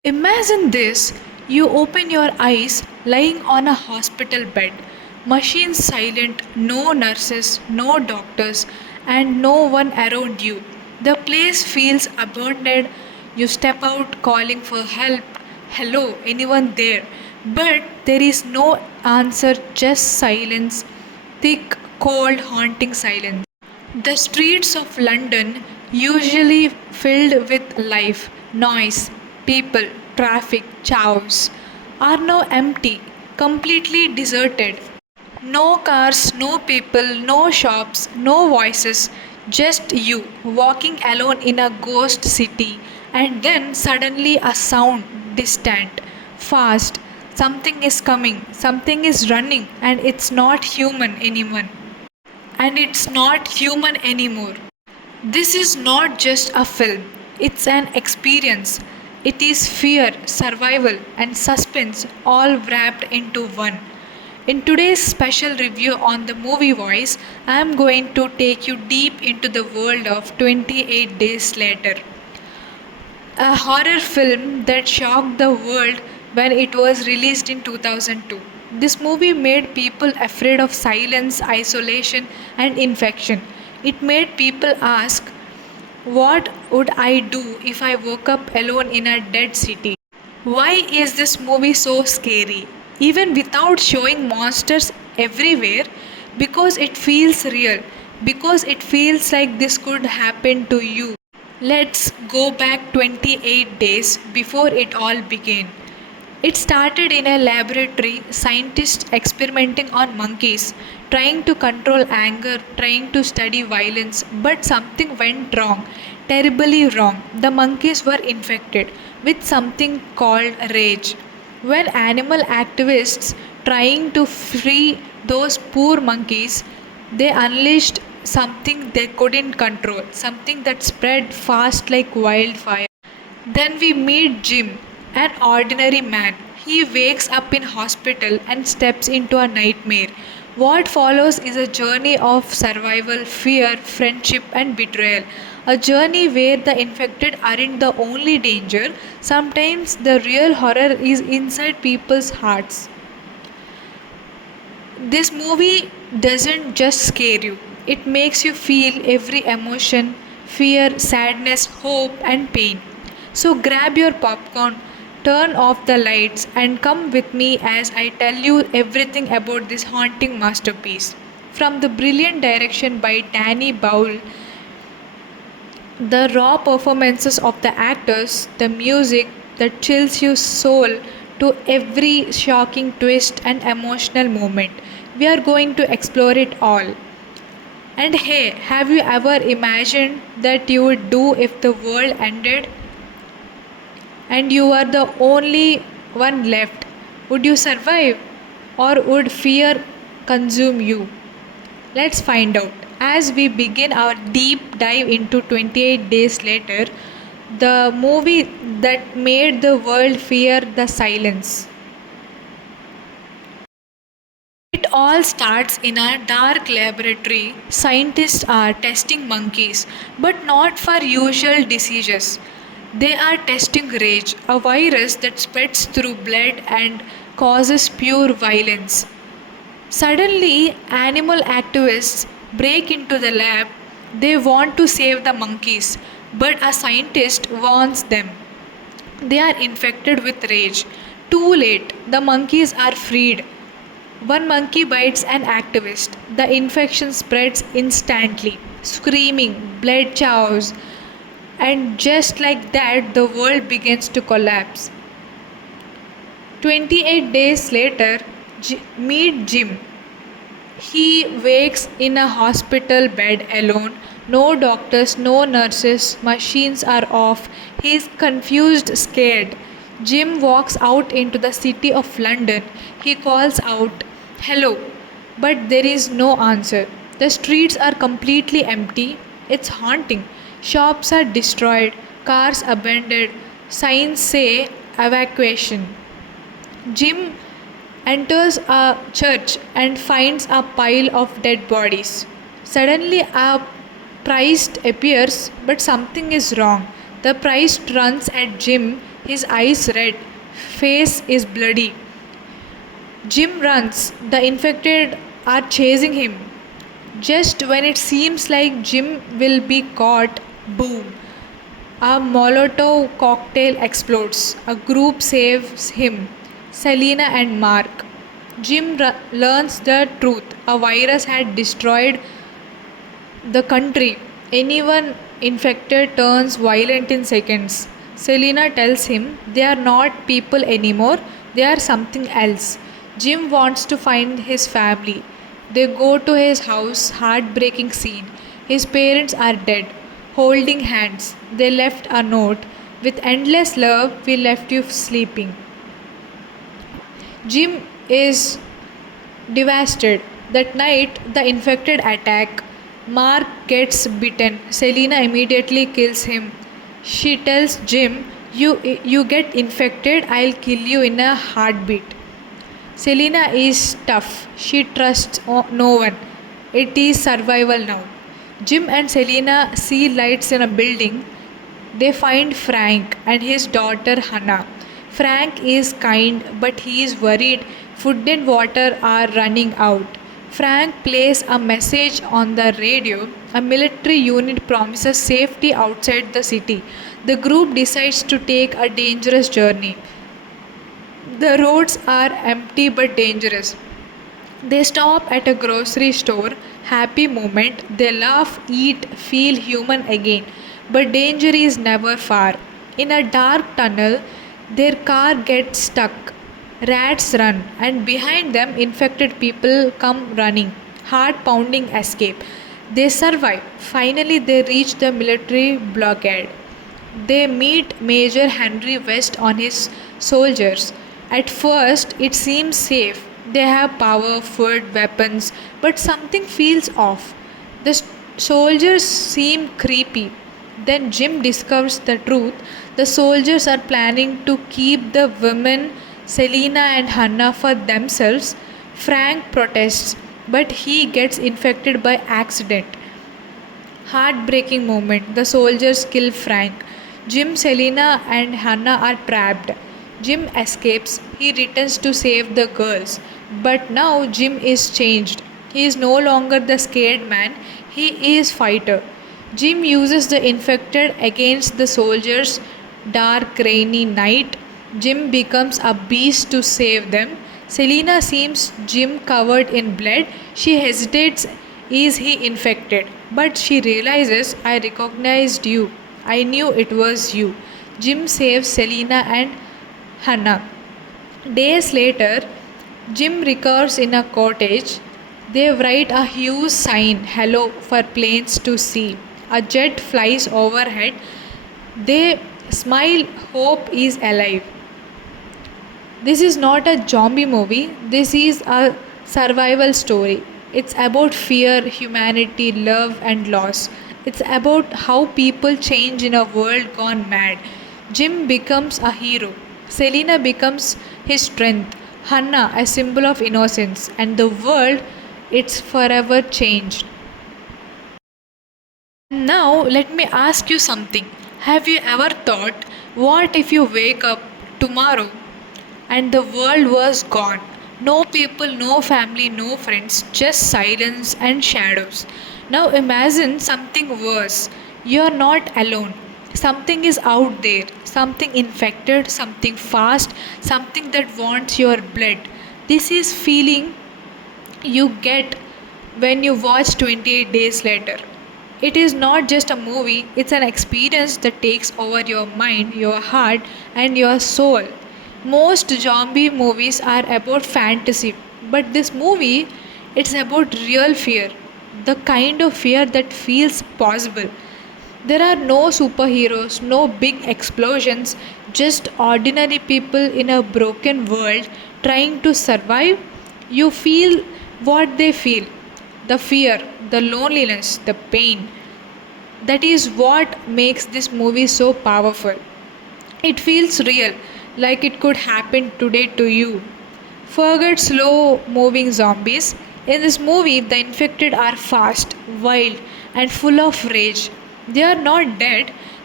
Imagine this, you open your eyes lying on a hospital bed, machines silent, no nurses, no doctors, and no one around you. The place feels abandoned. You step out calling for help. Hello, anyone there? But there is no answer, just silence, thick, cold, haunting silence. The streets of London, usually filled with life, noise, people, traffic, chows, are now empty, completely deserted. No cars, no people, no shops, no voices, just you walking alone in a ghost city, and then suddenly a sound, distant, fast. Something is coming, something is running, and it's not human anymore. And it's not human anymore. This is not just a film, it's an experience. It is fear, survival, and suspense all wrapped into one. In today's special review on the movie Voice, I am going to take you deep into the world of 28 Days Later, a horror film that shocked the world when it was released in 2002. This movie made people afraid of silence, isolation, and infection. It made people ask, what would I do if I woke up alone in a dead city? Why is this movie so scary? Even without showing monsters everywhere, because it feels real, because it feels like this could happen to you. Let's go back 28 days before it all began. It started in a laboratory, scientists experimenting on monkeys, trying to control anger, trying to study violence, but something went wrong, terribly wrong. The monkeys were infected with something called rage. When animal activists trying to free those poor monkeys, they unleashed something they couldn't control, something that spread fast like wildfire. Then we meet Jim, an ordinary man. He wakes up in hospital and steps into a nightmare. What follows is a journey of survival, fear, friendship, and betrayal. A journey where the infected aren't the only danger. Sometimes the real horror is inside people's hearts. This movie doesn't just scare you, it makes you feel every emotion, fear, sadness, hope, and pain. So grab your popcorn, turn off the lights, and come with me as I tell you everything about this haunting masterpiece. From the brilliant direction by Danny Bowl, the raw performances of the actors, the music that chills your soul, to every shocking twist and emotional moment. We are going to explore it all. And hey, have you ever imagined that you would do if the world ended and you are the only one left? Would you survive or would fear consume you? Let's find out. As we begin our deep dive into 28 days later, the movie that made the world fear the silence. It all starts in a dark laboratory. Scientists are testing monkeys, but not for usual diseases. They are testing rage, a virus that spreads through blood and causes pure violence. Suddenly, animal activists break into the lab. They want to save the monkeys, but a scientist warns them. They are infected with rage. Too late, the monkeys are freed. One monkey bites an activist. The infection spreads instantly. Screaming, blood chows, and just like that, the world begins to collapse. 28 days later, meet Jim. He wakes in a hospital bed alone. No doctors, no nurses, machines are off. He is confused, scared. Jim walks out into the city of London. He calls out, hello, but there is no answer. The streets are completely empty. It's haunting. Shops are destroyed, cars abandoned, signs say evacuation. Jim enters a church and finds a pile of dead bodies. Suddenly, a priest appears, but something is wrong. The priest runs at Jim. his eyes red, face is bloody. Jim runs, the infected are chasing him. Just when it seems like Jim will be caught, boom, a Molotov cocktail explodes. A group saves him, Selena and Mark. Jim learns the truth. A virus had destroyed the country. Anyone infected turns violent in seconds. Selena tells him they are not people anymore, they are something else. Jim wants to find his family. They go to his house, heartbreaking scene. His parents are dead, holding hands. They left a note. With endless love, we left you sleeping. Jim is devastated. That night, the infected attack. Mark gets bitten. Selena immediately kills him. She tells Jim, you get infected, I'll kill you in a heartbeat. Selena is tough. She trusts no one. It is survival now. Jim and Selena see lights in a building. They find Frank and his daughter Hannah. Frank is kind, but he is worried food and water are running out. Frank plays a message on the radio. A military unit promises safety outside the city. The group decides to take a dangerous journey. The roads are empty but dangerous. They stop at a grocery store, happy moment. They laugh, eat, feel human again. But danger is never far. In a dark tunnel, their car gets stuck. Rats run, and behind them, infected people come running. Heart pounding escape. They survive. Finally, they reach the military blockade. They meet Major Henry West on his soldiers. At first, it seems safe. They have power, food, weapons, but something feels off. The soldiers seem creepy. Then Jim discovers the truth. The soldiers are planning to keep the women, Selena and Hannah, for themselves. Frank protests, but he gets infected by accident. Heartbreaking moment. The soldiers kill Frank. Jim, Selena, and Hannah are trapped. Jim escapes. He returns to save the girls. But now Jim is changed. He is no longer the scared man. He is fighter. Jim uses the infected against the soldiers. Dark, rainy night. Jim becomes a beast to save them. Selena sees Jim covered in blood. She hesitates. Is he infected? But she realizes, I recognized you. I knew it was you. Jim saves Selena and Hannah. Days later, Jim recovers in a cottage. They write a huge sign, hello, for planes to see. A jet flies overhead. They smile, hope is alive. This is not a zombie movie, this is a survival story. It's about fear, humanity, love, and loss. It's about how people change in a world gone mad. Jim becomes a hero. Selena becomes his strength. Hannah, a symbol of innocence. And the world, it's forever changed. Now, let me ask you something. Have you ever thought, what if you wake up tomorrow and the world was gone? No people, no family, no friends, just silence and shadows. Now imagine something worse. You are not alone. Something is out there, something infected, something fast, something that wants your blood. This is feeling you get when you watch 28 days later. It is not just a movie, it's an experience that takes over your mind, your heart, and your soul. Most zombie movies are about fantasy, but this movie, it's about real fear, the kind of fear that feels possible. There are no superheroes, no big explosions, just ordinary people in a broken world trying to survive. You feel what they feel, the fear, the loneliness, the pain. That is what makes this movie so powerful. It feels real, like it could happen today to you. Forget slow moving zombies. In this movie, the infected are fast, wild, and full of rage. They are not dead,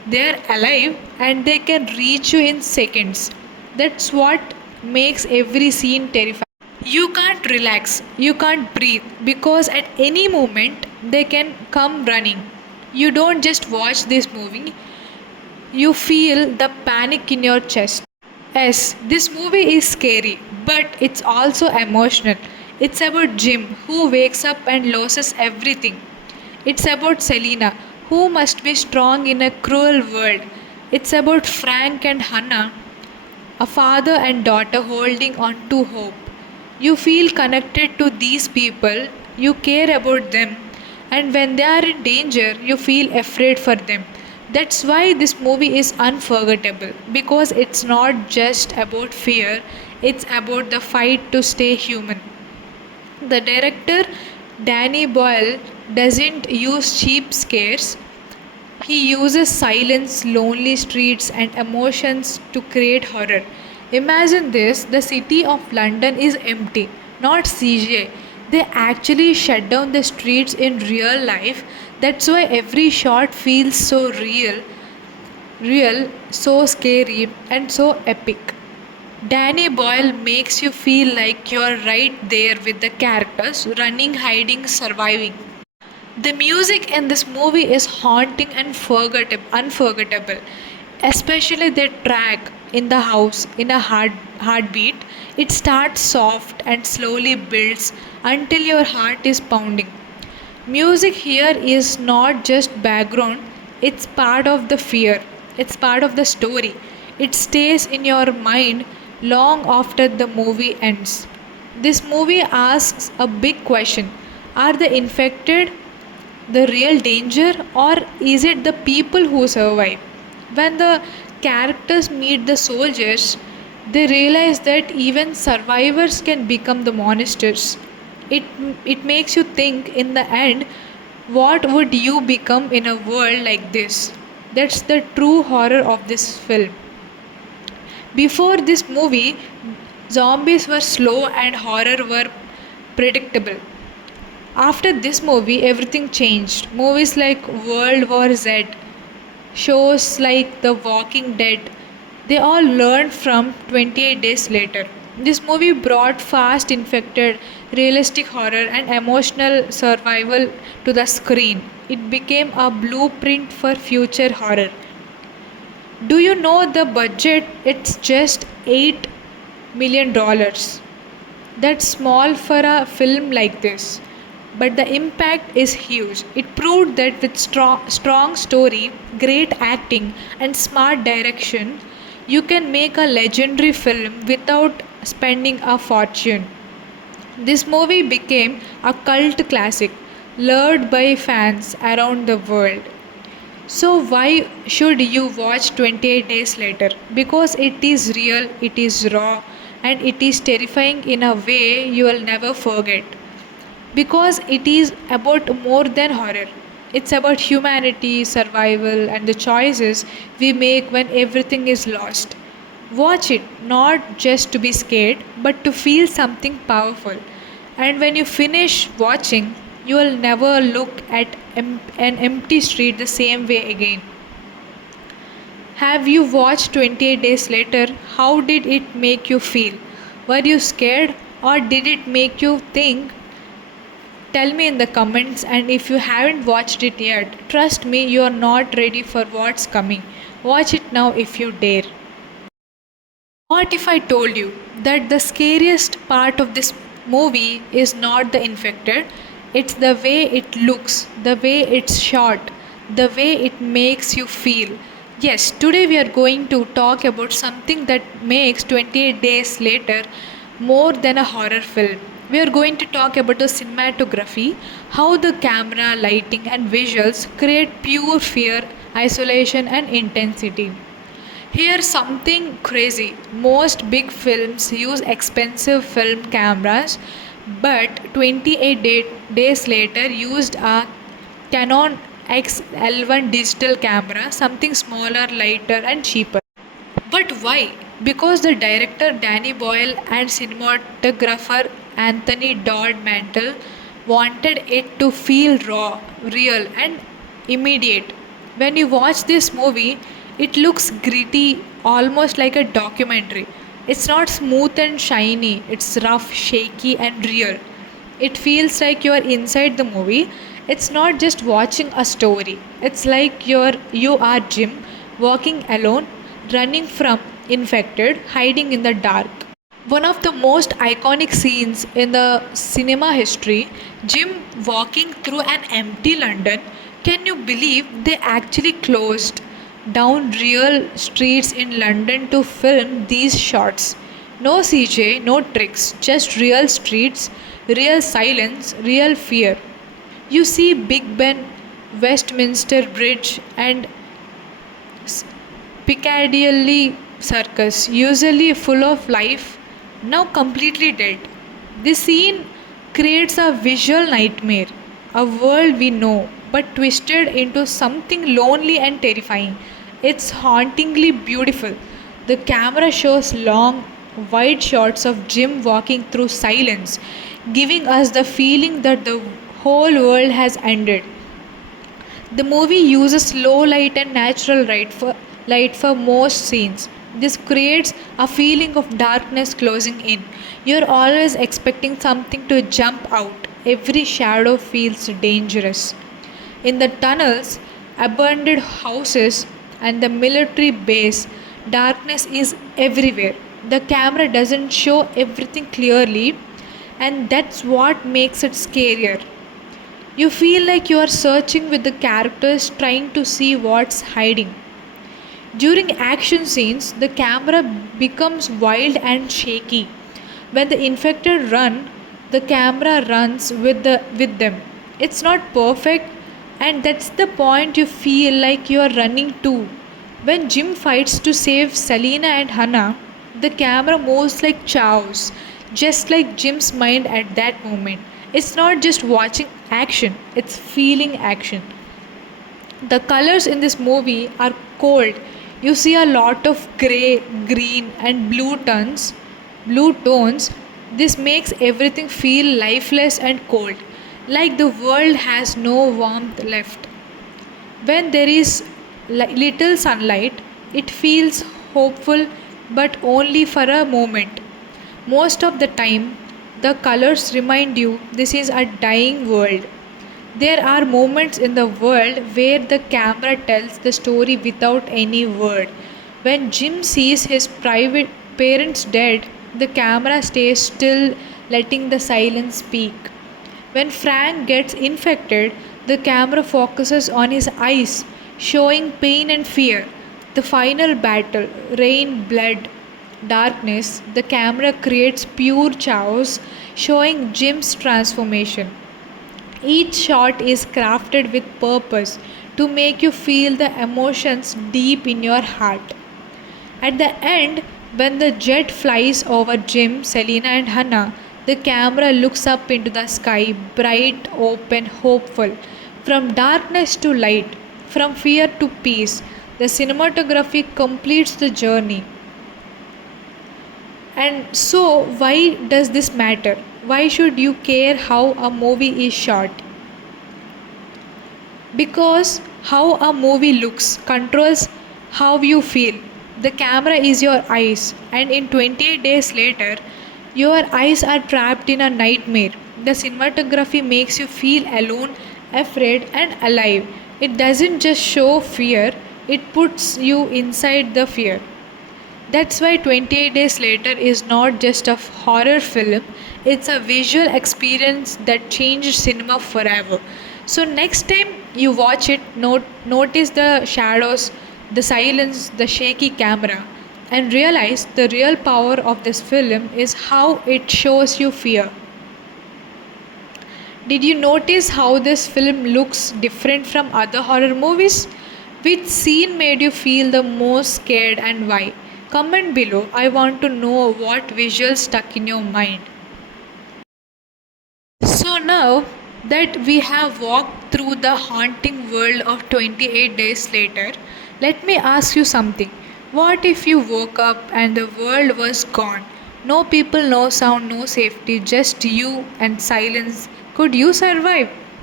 They are alive and they can reach you in seconds. That's what makes every scene terrifying. You can't relax, you can't breathe because at any moment they can come running. You don't just watch this movie, you feel the panic in your chest. Yes, this movie is scary, but it's also emotional. It's about Jim, who wakes up and loses everything. It's about Selena, who must be strong in a cruel world. It's about Frank and Hannah, a father and daughter holding on to hope. You feel connected to these people, you care about them, and when they are in danger, you feel afraid for them. That's why this movie is unforgettable because it's not just about fear, it's about the fight to stay human. The director, Danny Boyle, doesn't use cheap scares, he uses silence, lonely streets, and emotions to create horror. Imagine this, the city of London is empty, not CGI. They actually shut down the streets in real life. That's why every shot feels so real, so scary, and so epic. Danny Boyle makes you feel like you're right there with the characters, running, hiding, surviving. The music in this movie is haunting and unforgettable, especially the track in the house in a heartbeat. It starts soft and slowly builds until your heart is pounding. Music here is not just background, it's part of the fear, it's part of the story. It stays in your mind long after the movie ends. This movie asks a big question. Are the infected the real danger, or is it the people who survive? When the characters meet the soldiers, they realize that even survivors can become the monsters. It, it makes you think in the end, what would you become in a world like this? That's the true horror of this film. Before this movie, zombies were slow and horror were predictable. After this movie, everything changed. Movies like World War Z, shows like The Walking Dead, they all learned from 28 Days Later. This movie brought fast infected, realistic horror, and emotional survival to the screen. It became a blueprint for future horror. Do you know the budget? It's just $8 million. That's small for a film like this, but the impact is huge. It proved that with strong story, great acting, and smart direction, you can make a legendary film without spending a fortune. This movie became a cult classic, loved by fans around the world. So, why should you watch 28 Days Later? Because it is real, it is raw, and it is terrifying in a way you will never forget. Because it is about more than horror, it's about humanity, survival, and the choices we make when everything is lost. Watch it not just to be scared, but to feel something powerful. And when you finish watching, you will never look at an empty street the same way again. Have you watched 28 Days Later? How did it make you feel? Were you scared, or did it make you think? Tell me in the comments, and if you haven't watched it yet, trust me, you are not ready for what's coming. Watch it now if you dare. What if I told you that the scariest part of this movie is not the infected, it's the way it looks, the way it's shot, the way it makes you feel. Yes, today we are going to talk about something that makes 28 Days Later more than a horror film. We are going to talk about the cinematography, how the camera, lighting, and visuals create pure fear, isolation, and intensity. Here's something crazy. Most big films use expensive film cameras, but days later used a Canon XL1 digital camera, something smaller, lighter, and cheaper. But why? Because the director Danny Boyle and cinematographer Anthony Dodd Mantle wanted it to feel raw, real, and immediate. When you watch this movie, it looks gritty, almost like a documentary. It's not smooth and shiny, it's rough, shaky, and real. It feels like you're inside the movie. It's not just watching a story. It's like you are Jim, walking alone, running from infected, hiding in the dark. One of the most iconic scenes in the cinema history, Jim walking through an empty London. Can you believe they actually closed down real streets in London to film these shots? No CJ, no tricks, just real streets, real silence, real fear. You see Big Ben, Westminster Bridge, and Piccadilly Circus, usually full of life, now completely dead. This scene creates a visual nightmare, a world we know, but twisted into something lonely and terrifying. It's hauntingly beautiful. The camera shows long, wide shots of Jim walking through silence, giving us the feeling that the whole world has ended. The movie uses low light and natural light for most scenes. This creates a feeling of darkness closing in. You're always expecting something to jump out. Every shadow feels dangerous. In the tunnels, abandoned houses, and the military base, darkness is everywhere. The camera doesn't show everything clearly, and that's what makes it scarier. You feel like you are searching with the characters trying to see what's hiding. During action scenes, the camera becomes wild and shaky. When the infected run, the camera runs with them. It's not perfect, and that's the point you feel like you are running too. When Jim fights to save Selena and Hannah, the camera moves like chows, just like Jim's mind at that moment. It's not just watching action, it's feeling action. The colors in this movie are cold. You see a lot of gray, green, and blue tones. This makes everything feel lifeless and cold, like the world has no warmth left. When there is little sunlight, it feels hopeful, but only for a moment. Most of the time, the colors remind you this is a dying world. There are moments in the world where the camera tells the story without any word. When Jim sees his private parents dead, the camera stays still, letting the silence speak. When Frank gets infected, the camera focuses on his eyes, showing pain and fear. The final battle, rain, blood, darkness, the camera creates pure chaos, showing Jim's transformation. Each shot is crafted with purpose to make you feel the emotions deep in your heart. At the end, when the jet flies over Jim, Selena, and Hannah, the camera looks up into the sky, bright, open, hopeful. From darkness to light, from fear to peace, the cinematography completes the journey. And so, why does this matter? Why should you care how a movie is shot? Because how a movie looks controls how you feel. The camera is your eyes, and in 28 days later, your eyes are trapped in a nightmare. The cinematography makes you feel alone, afraid, and alive. It doesn't just show fear, it puts you inside the fear. That's why 28 Days Later is not just a horror film, it's a visual experience that changed cinema forever. So, next time you watch it, notice the shadows, the silence, the shaky camera, and realize the real power of this film is how it shows you fear. Did you notice how this film looks different from other horror movies? Which scene made you feel the most scared and why? Comment below. I want to know what visual stuck in your mind. So now that we have walked through the haunting world of 28 days later, let me ask you something. What if you woke up and the world was gone? No people, no sound, no safety, just you and silence. Could you survive?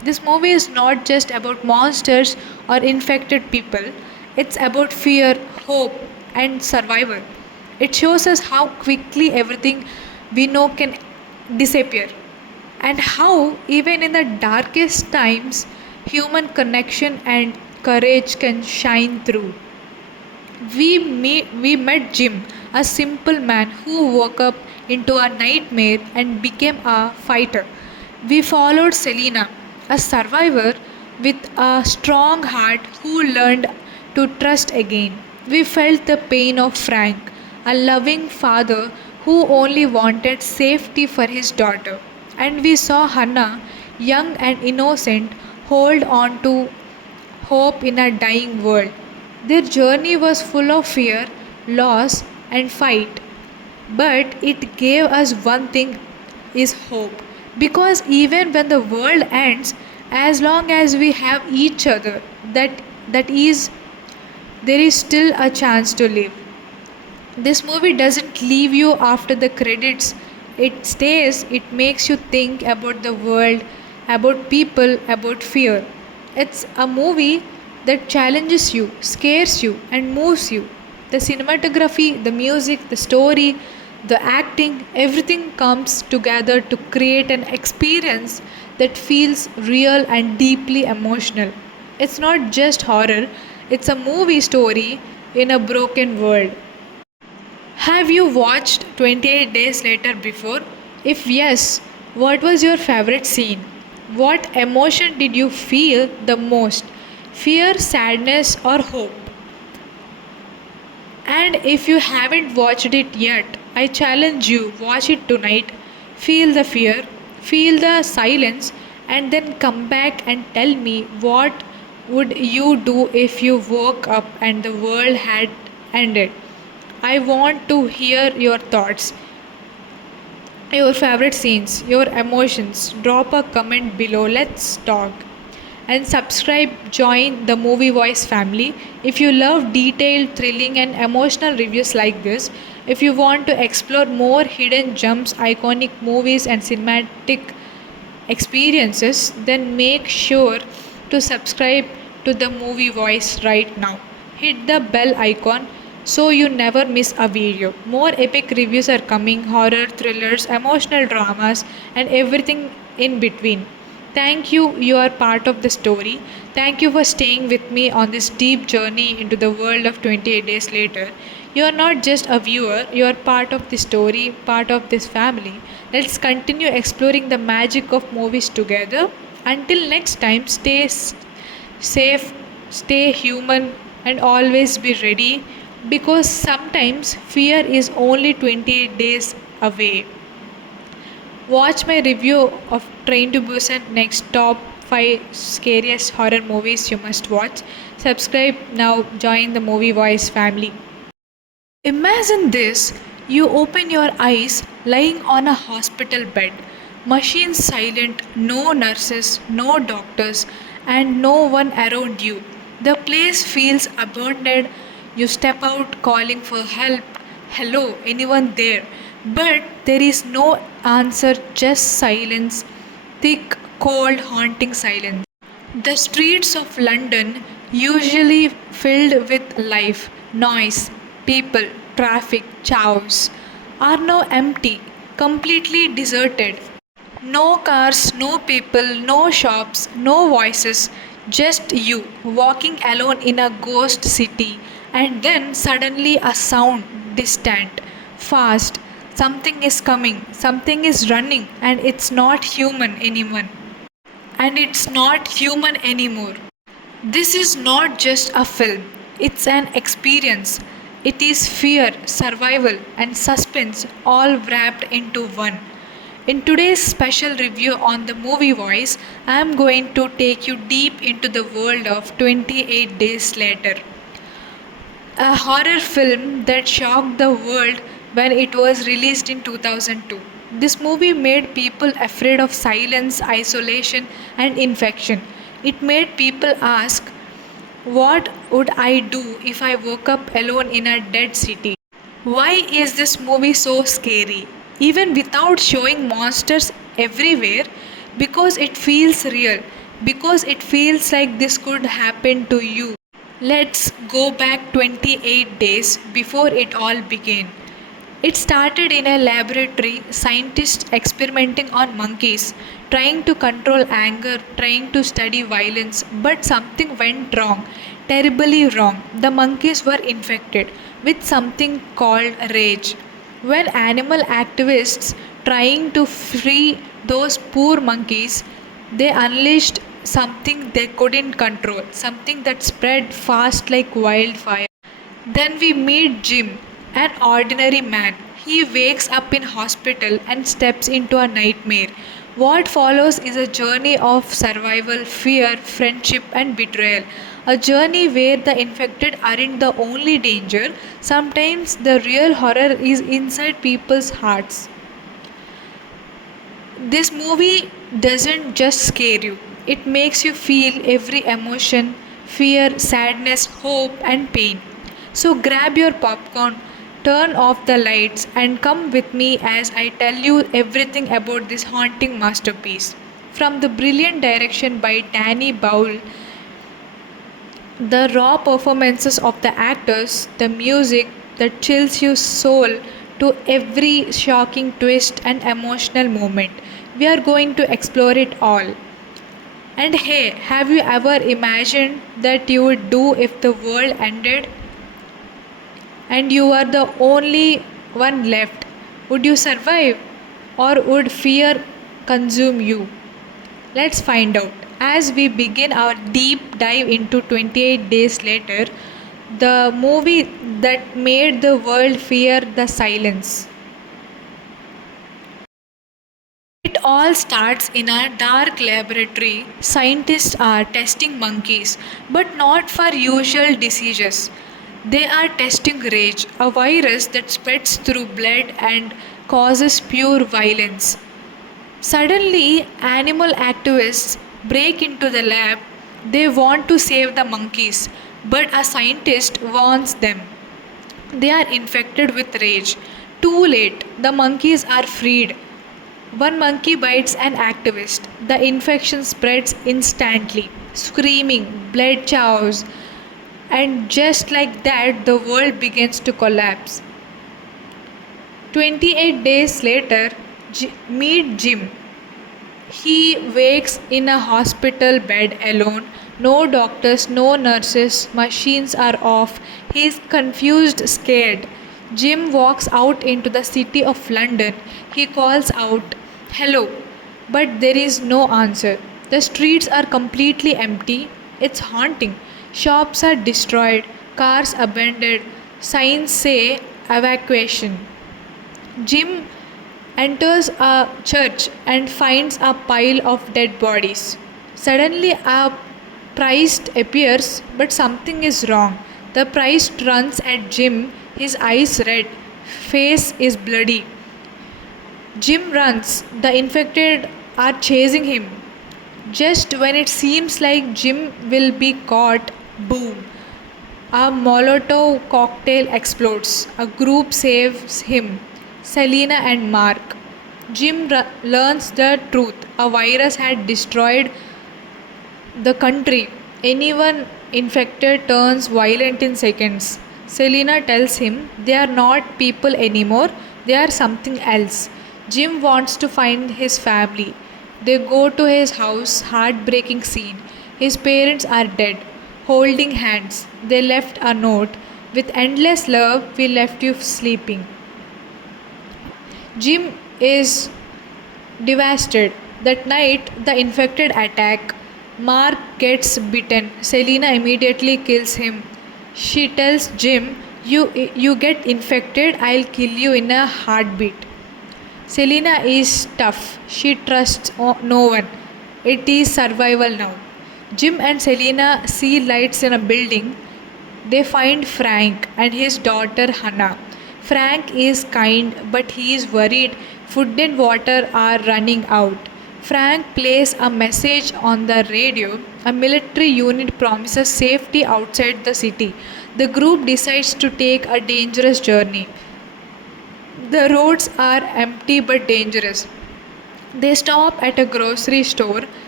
This movie is not just about monsters or infected people, it's about fear, hope, and survival. It shows us how quickly everything we know can disappear, and how, even in the darkest times, human connection and courage can shine through. We met Jim, a simple man who woke up into a nightmare and became a fighter. We followed Selena, a survivor with a strong heart who learned to trust again. We felt the pain of Frank, a loving father who only wanted safety for his daughter. And we saw Hannah, young and innocent, hold on to hope in a dying world. Their journey was full of fear, loss, and fight, but it gave us one thing is hope. Because even when the world ends, as long as we have each other, that is there is still a chance to live. This movie doesn't leave you after the credits. It stays, it makes you think about the world, about people, about fear. It's a movie that challenges you, scares you, and moves you. The cinematography, the music, the story, the acting, everything comes together to create an experience that feels real and deeply emotional. It's not just horror, it's a movie story in a broken world. Have you watched 28 Days Later before? If yes, what was your favorite scene? What emotion did you feel the most? Fear, sadness, or hope? And if you haven't watched it yet, I challenge you, watch it tonight. Feel the fear, feel the silence, and then come back and tell me what would you do if you woke up and the world had ended. I want to hear your thoughts, your favorite scenes, your emotions. Drop a comment below. Let's talk. And subscribe, join the Movie Voice family. If you love detailed, thrilling, and emotional reviews like this, if you want to explore more hidden gems, iconic movies, and cinematic experiences, then make sure to subscribe to the Movie Voice right now. Hit the bell icon so you never miss a video. More epic reviews are coming, horror, thrillers, emotional dramas, and everything in between. Thank you, you are part of the story. Thank you for staying with me on this deep journey into the world of 28 Days Later. You are not just a viewer, you are part of the story, part of this family. Let's continue exploring the magic of movies together. Until next time, safe, stay human, and always be ready because sometimes fear is only 28 days away. Watch my review of Train to Busan next, top 5 scariest horror movies you must watch. Subscribe now, join the Movie Voice family. Imagine this, you open your eyes lying on a hospital bed, machines silent, no nurses, no doctors, and no one around you. The place feels abandoned. You step out calling for help. Hello, anyone there? But there is no answer, just silence, thick, cold, haunting silence. The streets of London, usually filled with life, noise, people, traffic, chaos, are now empty, completely deserted. No cars, no people, no shops, no voices, just you walking alone in a ghost city. And then suddenly a sound, distant, fast. Something is coming, something is running, and it's not human anymore. And it's not human anymore. This is not just a film, it's an experience. It is fear, survival, and suspense all wrapped into one. In today's special review on the movie Voice, I am going to take you deep into the world of 28 Days Later, a horror film that shocked the world when it was released in 2002. This movie made people afraid of silence, isolation, and infection. It made people ask, what would I do if I woke up alone in a dead city? Why is this movie so scary? Even without showing monsters everywhere, because it feels real. because it feels like this could happen to you. Let's go back 28 days before it all began. It started in a laboratory, scientists experimenting on monkeys, trying to control anger, trying to study violence, but something went wrong, terribly wrong. The monkeys were infected with something called rage. When animal activists trying to free those poor monkeys, they unleashed something they couldn't control, something that spread fast like wildfire. Then we meet Jim, an ordinary man. He wakes up in hospital and steps into a nightmare. What follows is a journey of survival, fear, friendship, and betrayal. A journey where the infected aren't the only danger. Sometimes the real horror is inside people's hearts. This movie doesn't just scare you, it makes you feel every emotion, fear, sadness, hope, and pain. So grab your popcorn, turn off the lights, and come with me as I tell you everything about this haunting masterpiece. From the brilliant direction by Danny Bowl, the raw performances of the actors, the music that chills your soul, to every shocking twist and emotional moment. We are going to explore it all. And hey, have you ever imagined that you would do if the world ended and you are the only one left? Would you survive or would fear consume you? Let's find out. As we begin our deep dive into 28 days later, the movie that made the world fear the silence. It all starts in a dark laboratory. Scientists are testing monkeys, but not for usual diseases. They are testing rage, a virus that spreads through blood and causes pure violence. Suddenly, animal activists break into the lab. They want to save the monkeys, but a scientist warns them. They are infected with rage. Too late, the monkeys are freed. One monkey bites an activist. The infection spreads instantly. Screaming, blood chows, and just like that, the world begins to collapse. 28 days later, meet Jim. He wakes in a hospital bed alone. No doctors, no nurses, machines are off. He is confused, scared. Jim walks out into the city of London. He calls out, "Hello," but there is no answer. The streets are completely empty. It's haunting. Shops are destroyed, cars abandoned, signs say evacuation. Jim enters a church and finds a pile of dead bodies. Suddenly, a priest appears, but something is wrong. The priest runs at Jim, his eyes red, face is bloody. Jim runs, the infected are chasing him. Just when it seems like Jim will be caught, boom! A Molotov cocktail explodes. A group saves him, Selena and Mark. Jim learns the truth. A virus had destroyed the country. Anyone infected turns violent in seconds. Selena tells him they are not people anymore, they are something else. Jim wants to find his family. They go to his house, heartbreaking scene. His parents are dead, holding hands. They left a note. With endless love, we left you sleeping. Jim is devastated. That night, the infected attack. Mark gets bitten. Selena immediately kills him. She tells Jim, you get infected, I'll kill you in a heartbeat. Selena is tough. She trusts no one. It is survival now. Jim and Selena see lights in a building. They find Frank and his daughter Hannah. Frank is kind, but he is worried. Food and water are running out. Frank plays a message on the radio. A military unit promises safety outside the city. The group decides to take a dangerous journey. The roads are empty but dangerous. They stop at a grocery store.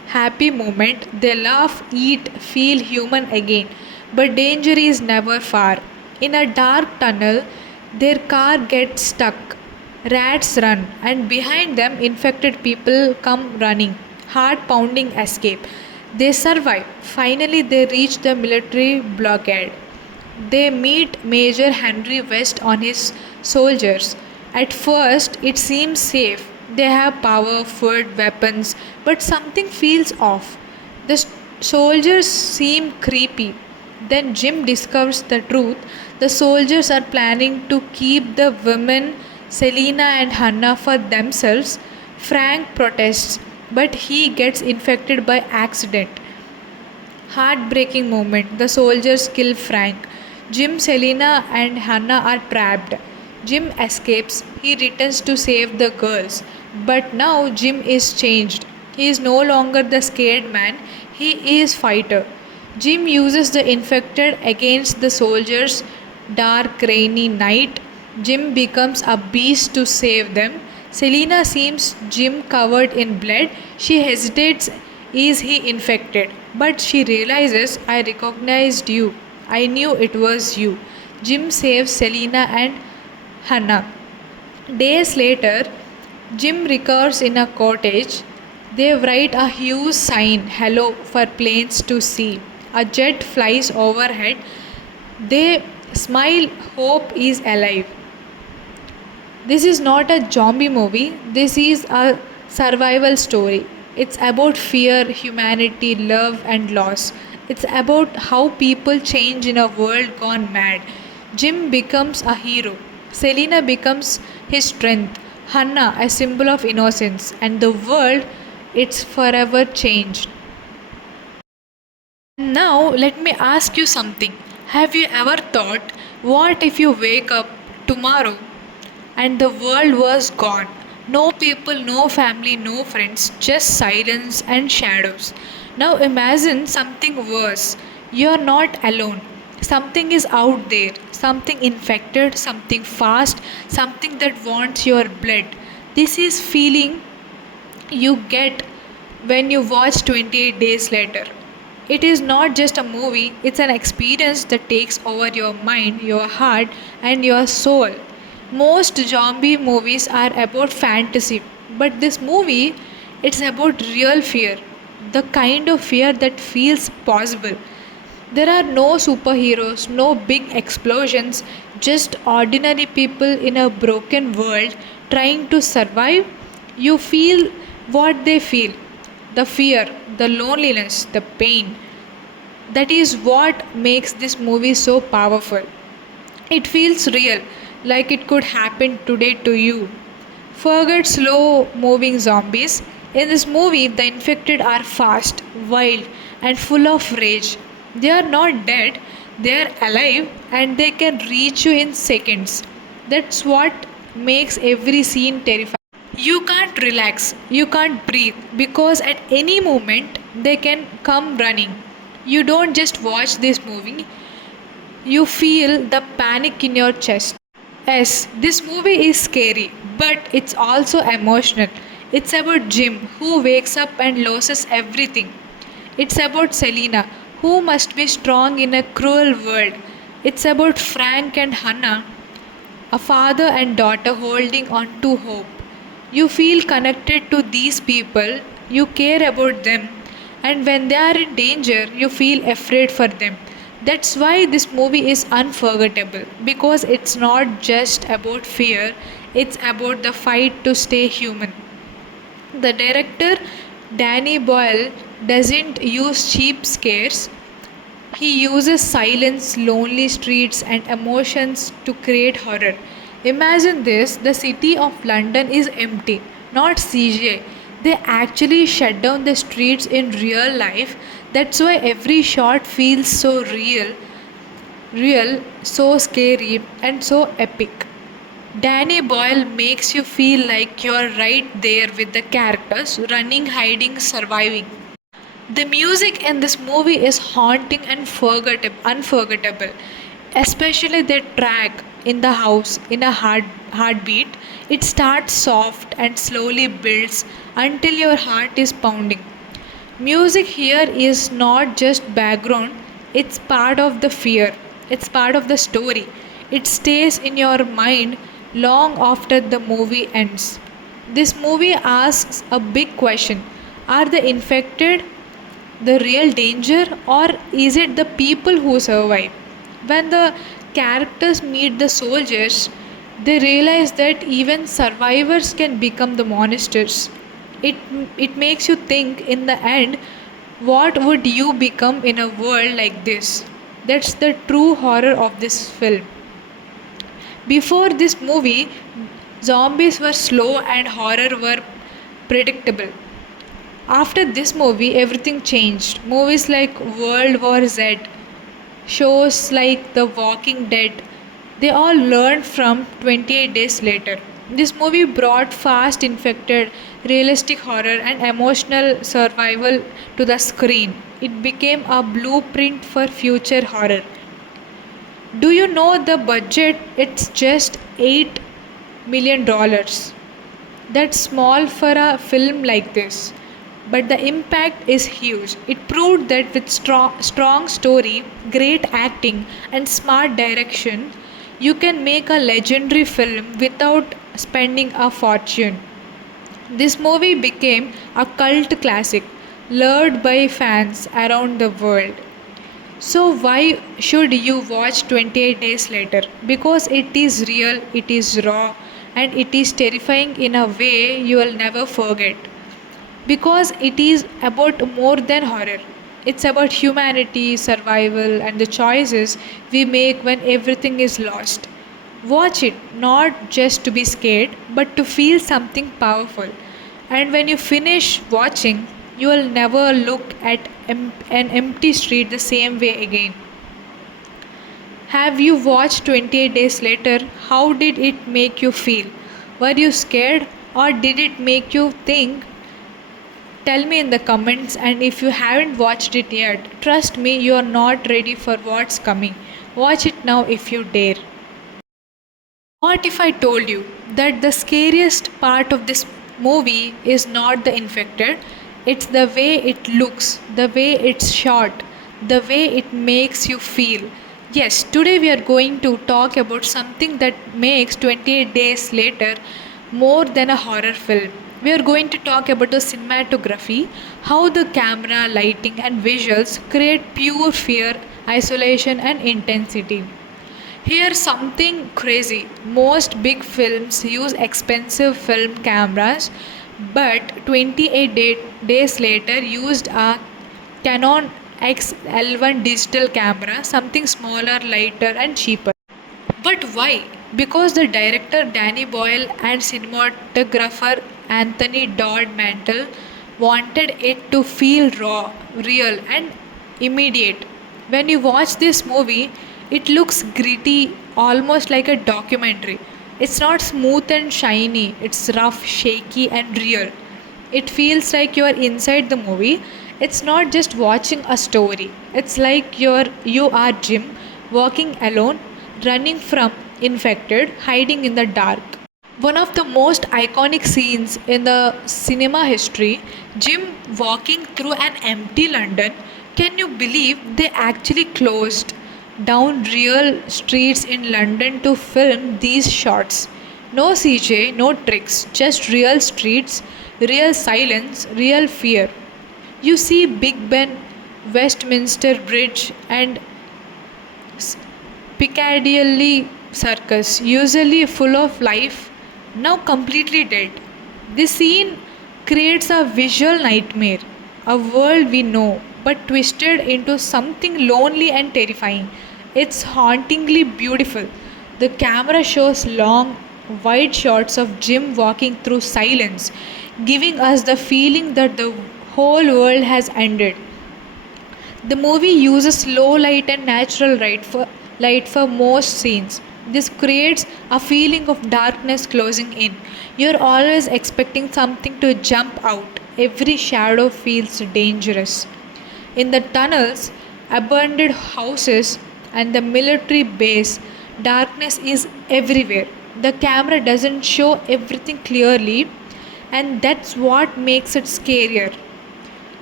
happy moment. They laugh, eat, feel human again. But danger is never far. In a dark tunnel, their car gets stuck. Rats run, and behind them, infected people come running. Heart pounding escape. They survive. Finally, they reach the military blockade. They meet Major Henry West on his soldiers. At first, it seems safe. They have power, food, weapons, but something feels off. The soldiers seem creepy. Then Jim discovers the truth. The soldiers are planning to keep the women, Selina and Hannah, for themselves. Frank protests, but he gets infected by accident. Heartbreaking moment. The soldiers kill Frank. Jim, Selina, and Hannah are trapped. Jim escapes. He returns to save the girls. But now Jim is changed. He is no longer the scared man. He is fighter. Jim uses the infected against the soldiers. Dark, rainy night. Jim becomes a beast to save them. Selina sees Jim covered in blood. She hesitates. Is he infected? But she realizes, I recognized you. I knew it was you. Jim saves Selina and Hannah. Days later, Jim recovers in a cottage. They write a huge sign, hello, for planes to see. A jet flies overhead. They smile, hope is alive. This is not a zombie movie, this is a survival story. It's about fear, humanity, love, and loss. It's about how people change in a world gone mad. Jim becomes a hero, Selina becomes his strength, Hannah a symbol of innocence, and the world, it's forever changed. Now, let me ask you something. Have you ever thought, what if you wake up tomorrow and the world was gone? No people, no family, no friends, just silence and shadows. Now imagine something worse. You're not alone. Something is out there, something infected, something fast, something that wants your blood. This is feeling you get when you watch 28 days later. It is not just a movie, it's an experience that takes over your mind, your heart, and your soul. Most zombie movies are about fantasy, but this movie, it's about real fear, the kind of fear that feels possible. There are no superheroes, no big explosions, just ordinary people in a broken world trying to survive. You feel what they feel, the fear, the loneliness, the pain. That is what makes this movie so powerful. It feels real, like it could happen today to you. Forget slow moving zombies. In this movie, the infected are fast, wild, and full of rage. They are not dead, they are alive, and they can reach you in seconds. That's what makes every scene terrifying. You can't relax, you can't breathe, because at any moment they can come running. You don't just watch this movie, you feel the panic in your chest. Yes, this movie is scary, but it's also emotional. It's about Jim, who wakes up and loses everything. It's about Selina, who must be strong in a cruel world. It's about Frank and Hannah, a father and daughter holding on to hope. You feel connected to these people, you care about them, and when they are in danger, you feel afraid for them. That's why this movie is unforgettable because it's not just about fear, it's about the fight to stay human. The director Danny Boyle doesn't use cheap scares. He uses silence, lonely streets, and emotions to create horror. Imagine this, the city of London is empty, not CGI. They actually shut down the streets in real life. That's why every shot feels so real, so scary, and so epic. Danny Boyle makes you feel like you're right there with the characters, running, hiding, surviving. The music in this movie is haunting and unforgettable, especially the track in the house in a heartbeat. It starts soft and slowly builds until your heart is pounding. Music here is not just background, it's part of the fear, it's part of the story. It stays in your mind long after the movie ends. This movie asks a big question. Are the infected the real danger, or is it the people who survive? When the characters meet the soldiers, they realize that even survivors can become the monsters. It, it makes you think in the end, what would you become in a world like this? That's the true horror of this film. Before this movie, zombies were slow and horror were predictable. After this movie, everything changed. Movies like World War Z, shows like The Walking Dead, they all learned from 28 Days Later. This movie brought fast infected, realistic horror, and emotional survival to the screen. It became a blueprint for future horror. Do you know the budget? It's just $8 million. That's small for a film like this, but the impact is huge. It proved that with strong story, great acting, and smart direction, you can make a legendary film without spending a fortune. This movie became a cult classic, loved by fans around the world. So, why should you watch 28 Days Later? Because it is real, it is raw, and it is terrifying in a way you will never forget. Because it is about more than horror, it's about humanity, survival, and the choices we make when everything is lost. Watch it not just to be scared, but to feel something powerful. And when you finish watching, you will never look at an empty street the same way again. Have you watched 28 Days Later? How did it make you feel? Were you scared, or did it make you think? Tell me in the comments, and if you haven't watched it yet, trust me, you are not ready for what's coming. Watch it now if you dare. What if I told you that the scariest part of this movie is not the infected, it's the way it looks, the way it's shot, the way it makes you feel? Yes, today we are going to talk about something that makes 28 Days Later more than a horror film. We are going to talk about the cinematography, how the camera, lighting, and visuals create pure fear, isolation, and intensity. Here's something crazy. Most big films use expensive film cameras, but 28 days later used a Canon XL1 digital camera, something smaller, lighter, and cheaper. But why? Because the director Danny Boyle and cinematographer Anthony Dodd Mantle wanted it to feel raw, real, and immediate. When you watch this movie, it looks gritty, almost like a documentary. It's not smooth and shiny, it's rough, shaky, and real. It feels like you're inside the movie. It's not just watching a story. It's like you are Jim walking alone, running from infected, hiding in the dark. One of the most iconic scenes in the cinema history, Jim walking through an empty London. Can you believe they actually closed down real streets in London to film these shots? No CJ, no tricks, just real streets, real silence, real fear. You see Big Ben, Westminster Bridge, and Piccadilly Circus, usually full of life, now completely dead. This scene creates a visual nightmare, a world we know, but twisted into something lonely and terrifying. It's hauntingly beautiful. The camera shows long, wide shots of Jim walking through silence, giving us the feeling that the whole world has ended. The movie uses low light and natural light for most scenes. This creates a feeling of darkness closing in. You're always expecting something to jump out. Every shadow feels dangerous. In the tunnels, abandoned houses, and the military base, darkness is everywhere. The camera doesn't show everything clearly, and that's what makes it scarier.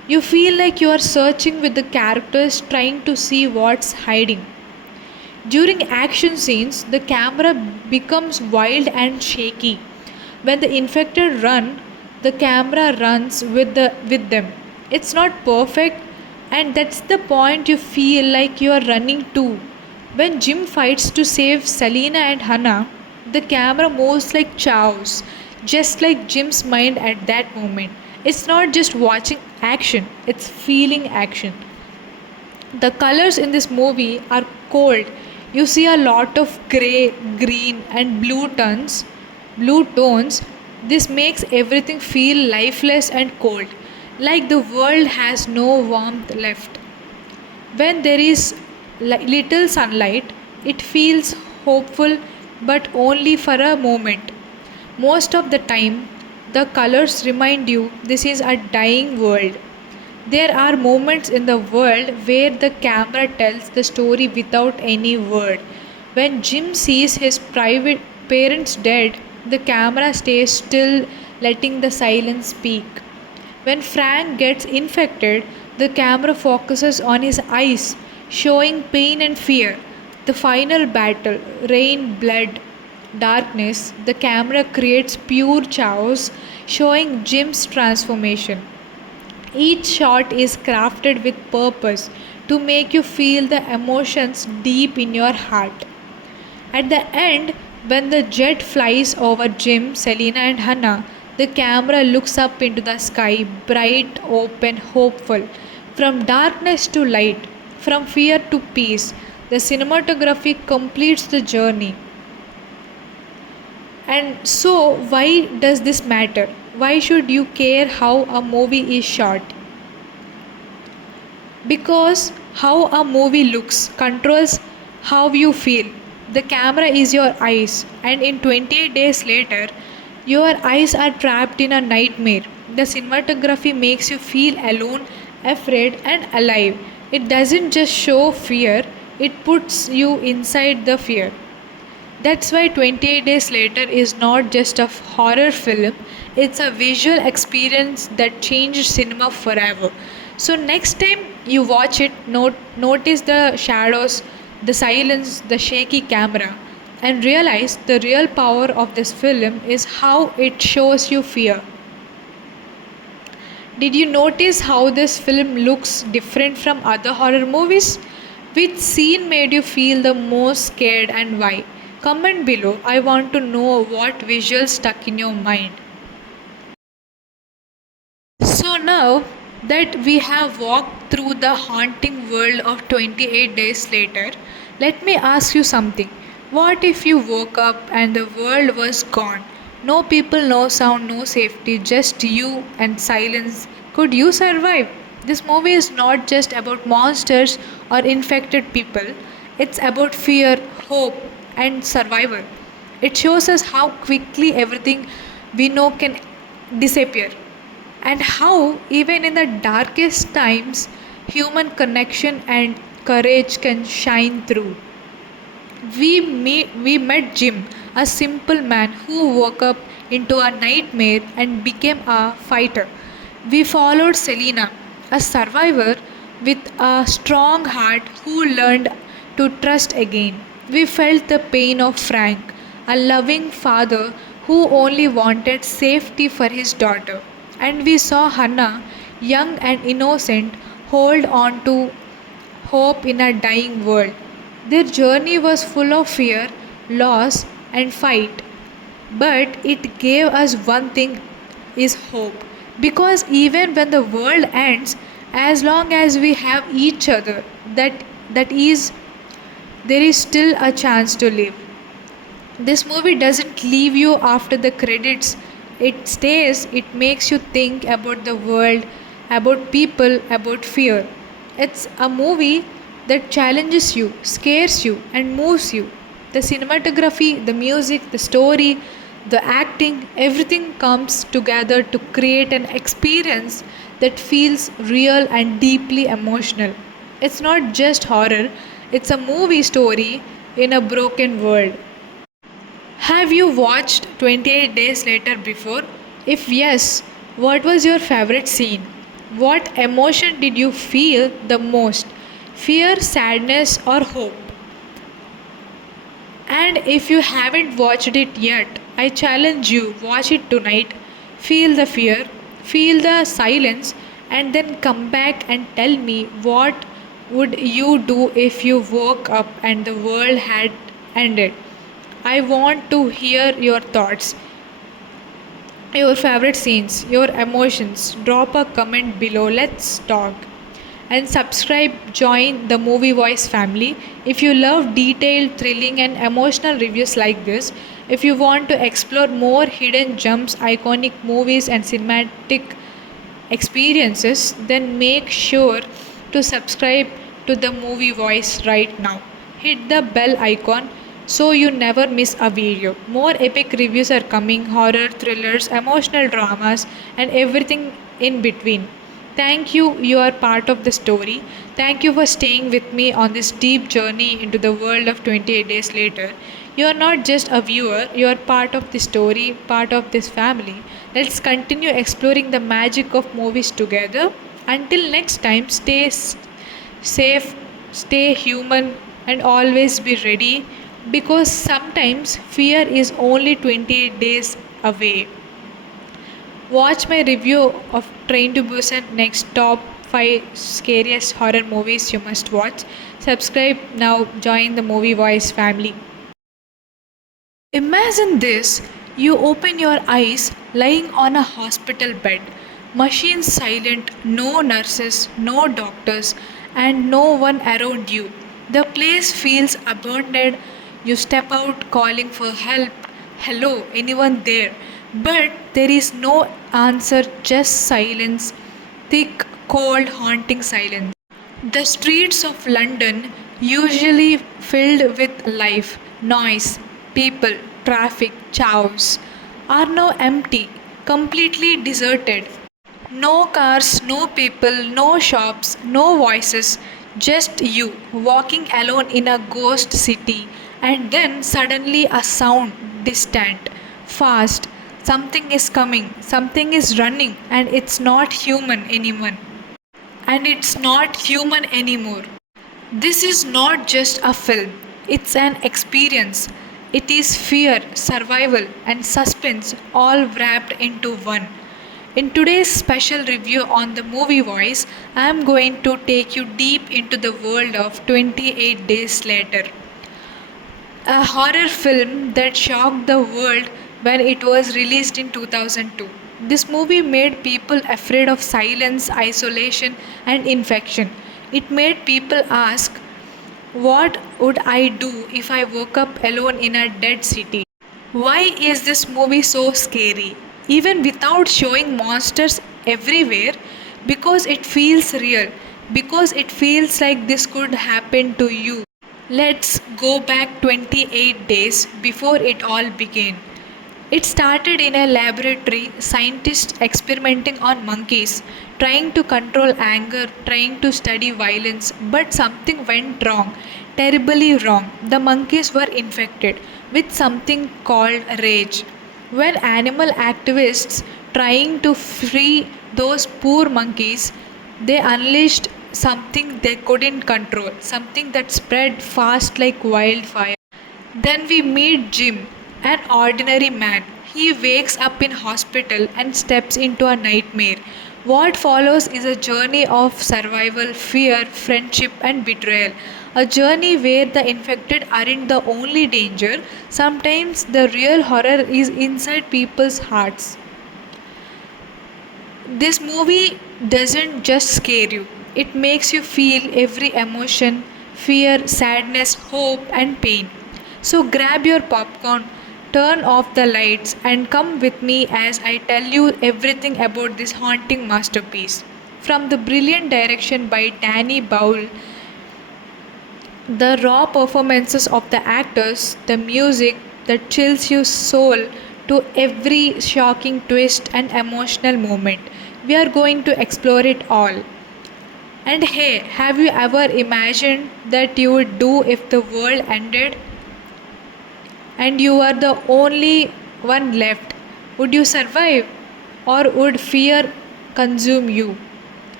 You feel like you are searching with the characters trying to see what's hiding. During action scenes, the camera becomes wild and shaky. When the infected run, the camera runs with them. It's not perfect, and that's the point you feel like you are running too. When Jim fights to save Selena and Hannah, the camera moves like chows, just like Jim's mind at that moment. It's not just watching action, it's feeling action. The colors in this movie are cold. You see a lot of gray, green, and blue tones. This makes everything feel lifeless and cold, like the world has no warmth left. When there is little sunlight, it feels hopeful, but only for a moment. Most of the time, the colors remind you this is a dying world. There are moments in the world where the camera tells the story without any word. When Jim sees his private parents dead, the camera stays still, letting the silence speak. When Frank gets infected, the camera focuses on his eyes, showing pain and fear. The final battle, rain, blood, darkness, the camera creates pure chaos, showing Jim's transformation. Each shot is crafted with purpose to make you feel the emotions deep in your heart. At the end, when the jet flies over Jim, Selena, and Hannah, the camera looks up into the sky, bright, open, hopeful. From darkness to light, from fear to peace, the cinematography completes the journey. And so, why does this matter? Why should you care how a movie is shot? Because how a movie looks controls how you feel. The camera is your eyes, and in 28 days later, your eyes are trapped in a nightmare. The cinematography makes you feel alone, afraid, and alive. It doesn't just show fear, it puts you inside the fear. That's why 28 Days Later is not just a horror film, it's a visual experience that changed cinema forever. So, next time you watch it, notice the shadows, the silence, the shaky camera, and realize the real power of this film is how it shows you fear. Did you notice how this film looks different from other horror movies? Which scene made you feel the most scared and why? Comment below. I want to know what visual stuck in your mind. So now that we have walked through the haunting world of 28 days later, let me ask you something. What if you woke up and the world was gone? No people, no sound, no safety, just you and silence. Could you survive? This movie is not just about monsters or infected people, it's about fear, hope, and survival. It shows us how quickly everything we know can disappear and how, even in the darkest times, human connection and courage can shine through. We met Jim, a simple man who woke up into a nightmare and became a fighter. We followed Selena, a survivor with a strong heart who learned to trust again. We felt the pain of Frank, a loving father who only wanted safety for his daughter. And we saw Hannah, young and innocent, hold on to hope in a dying world. Their journey was full of fear, loss, and fight, but it gave us one thing is hope. Because even when the world ends, as long as we have each other, that is there is still a chance to live. This movie doesn't leave you after the credits. It stays, it makes you think about the world, about people, about fear. It's a movie that challenges you, scares you, and moves you. The cinematography, the music, the story, the acting, everything comes together to create an experience that feels real and deeply emotional. It's not just horror, it's a movie story in a broken world. Have you watched 28 Days Later before? If yes, what was your favorite scene? What emotion did you feel the most? Fear, sadness, or hope? And if you haven't watched it yet, I challenge you, watch it tonight. Feel the fear, feel the silence, and then come back and tell me what would you do if you woke up and the world had ended. I want to hear your thoughts, your favorite scenes, your emotions. Drop a comment below. Let's talk. And subscribe, join the Movie Voice family. If you love detailed, thrilling, and emotional reviews like this, if you want to explore more hidden gems, iconic movies, and cinematic experiences, then make sure to subscribe to the Movie Voice right now. Hit the bell icon so you never miss a video. More epic reviews are coming, horror, thrillers, emotional dramas, and everything in between. Thank you, you are part of the story. Thank you for staying with me on this deep journey into the world of 28 Days Later. You are not just a viewer, you are part of the story, part of this family. Let's continue exploring the magic of movies together. Until next time, safe, stay human, and always be ready because sometimes fear is only 28 days away. Watch my review of Train to Busan next top 5 scariest horror movies you must watch. Subscribe now, join the Movie Voice family. Imagine this, you open your eyes lying on a hospital bed, machines silent, no nurses, no doctors, and no one around you. The place feels abandoned. You step out calling for help. Hello, anyone there? But there is no answer, just silence, thick, cold, haunting silence. The streets of London, usually filled with life, noise, people, traffic, chaos, are now empty, completely deserted. No cars, no people, no shops, no voices, just you walking alone in a ghost city. And then suddenly a sound, distant, fast. Something is coming, something is running, and it's not human anymore. And it's not human anymore. This is not just a film, it's an experience. It is fear, survival, and suspense all wrapped into one. In today's special review on the movie Voice, I am going to take you deep into the world of 28 Days Later, a horror film that shocked the world when it was released in 2002. This movie made people afraid of silence, isolation, and infection. It made people ask, what would I do if I woke up alone in a dead city? Why is this movie so scary? Even without showing monsters everywhere, because it feels real, because it feels like this could happen to you. Let's go back 28 days before it all began. It started in a laboratory, scientists experimenting on monkeys, trying to control anger, trying to study violence, but something went wrong, terribly wrong. The monkeys were infected with something called rage. When animal activists trying to free those poor monkeys, they unleashed something they couldn't control, something that spread fast like wildfire. Then we meet Jim, an ordinary man. He wakes up in hospital and steps into a nightmare. What follows is a journey of survival, fear, friendship, and betrayal. A journey where the infected aren't the only danger. Sometimes the real horror is inside people's hearts. This movie doesn't just scare you, it makes you feel every emotion, fear, sadness, hope, and pain. So grab your popcorn, turn off the lights, and come with me as I tell you everything about this haunting masterpiece. From the brilliant direction by Danny Bowl, the raw performances of the actors, the music that chills your soul, to every shocking twist and emotional moment. We are going to explore it all. And hey, have you ever imagined that you would do if the world ended and you are the only one left? Would you survive or would fear consume you?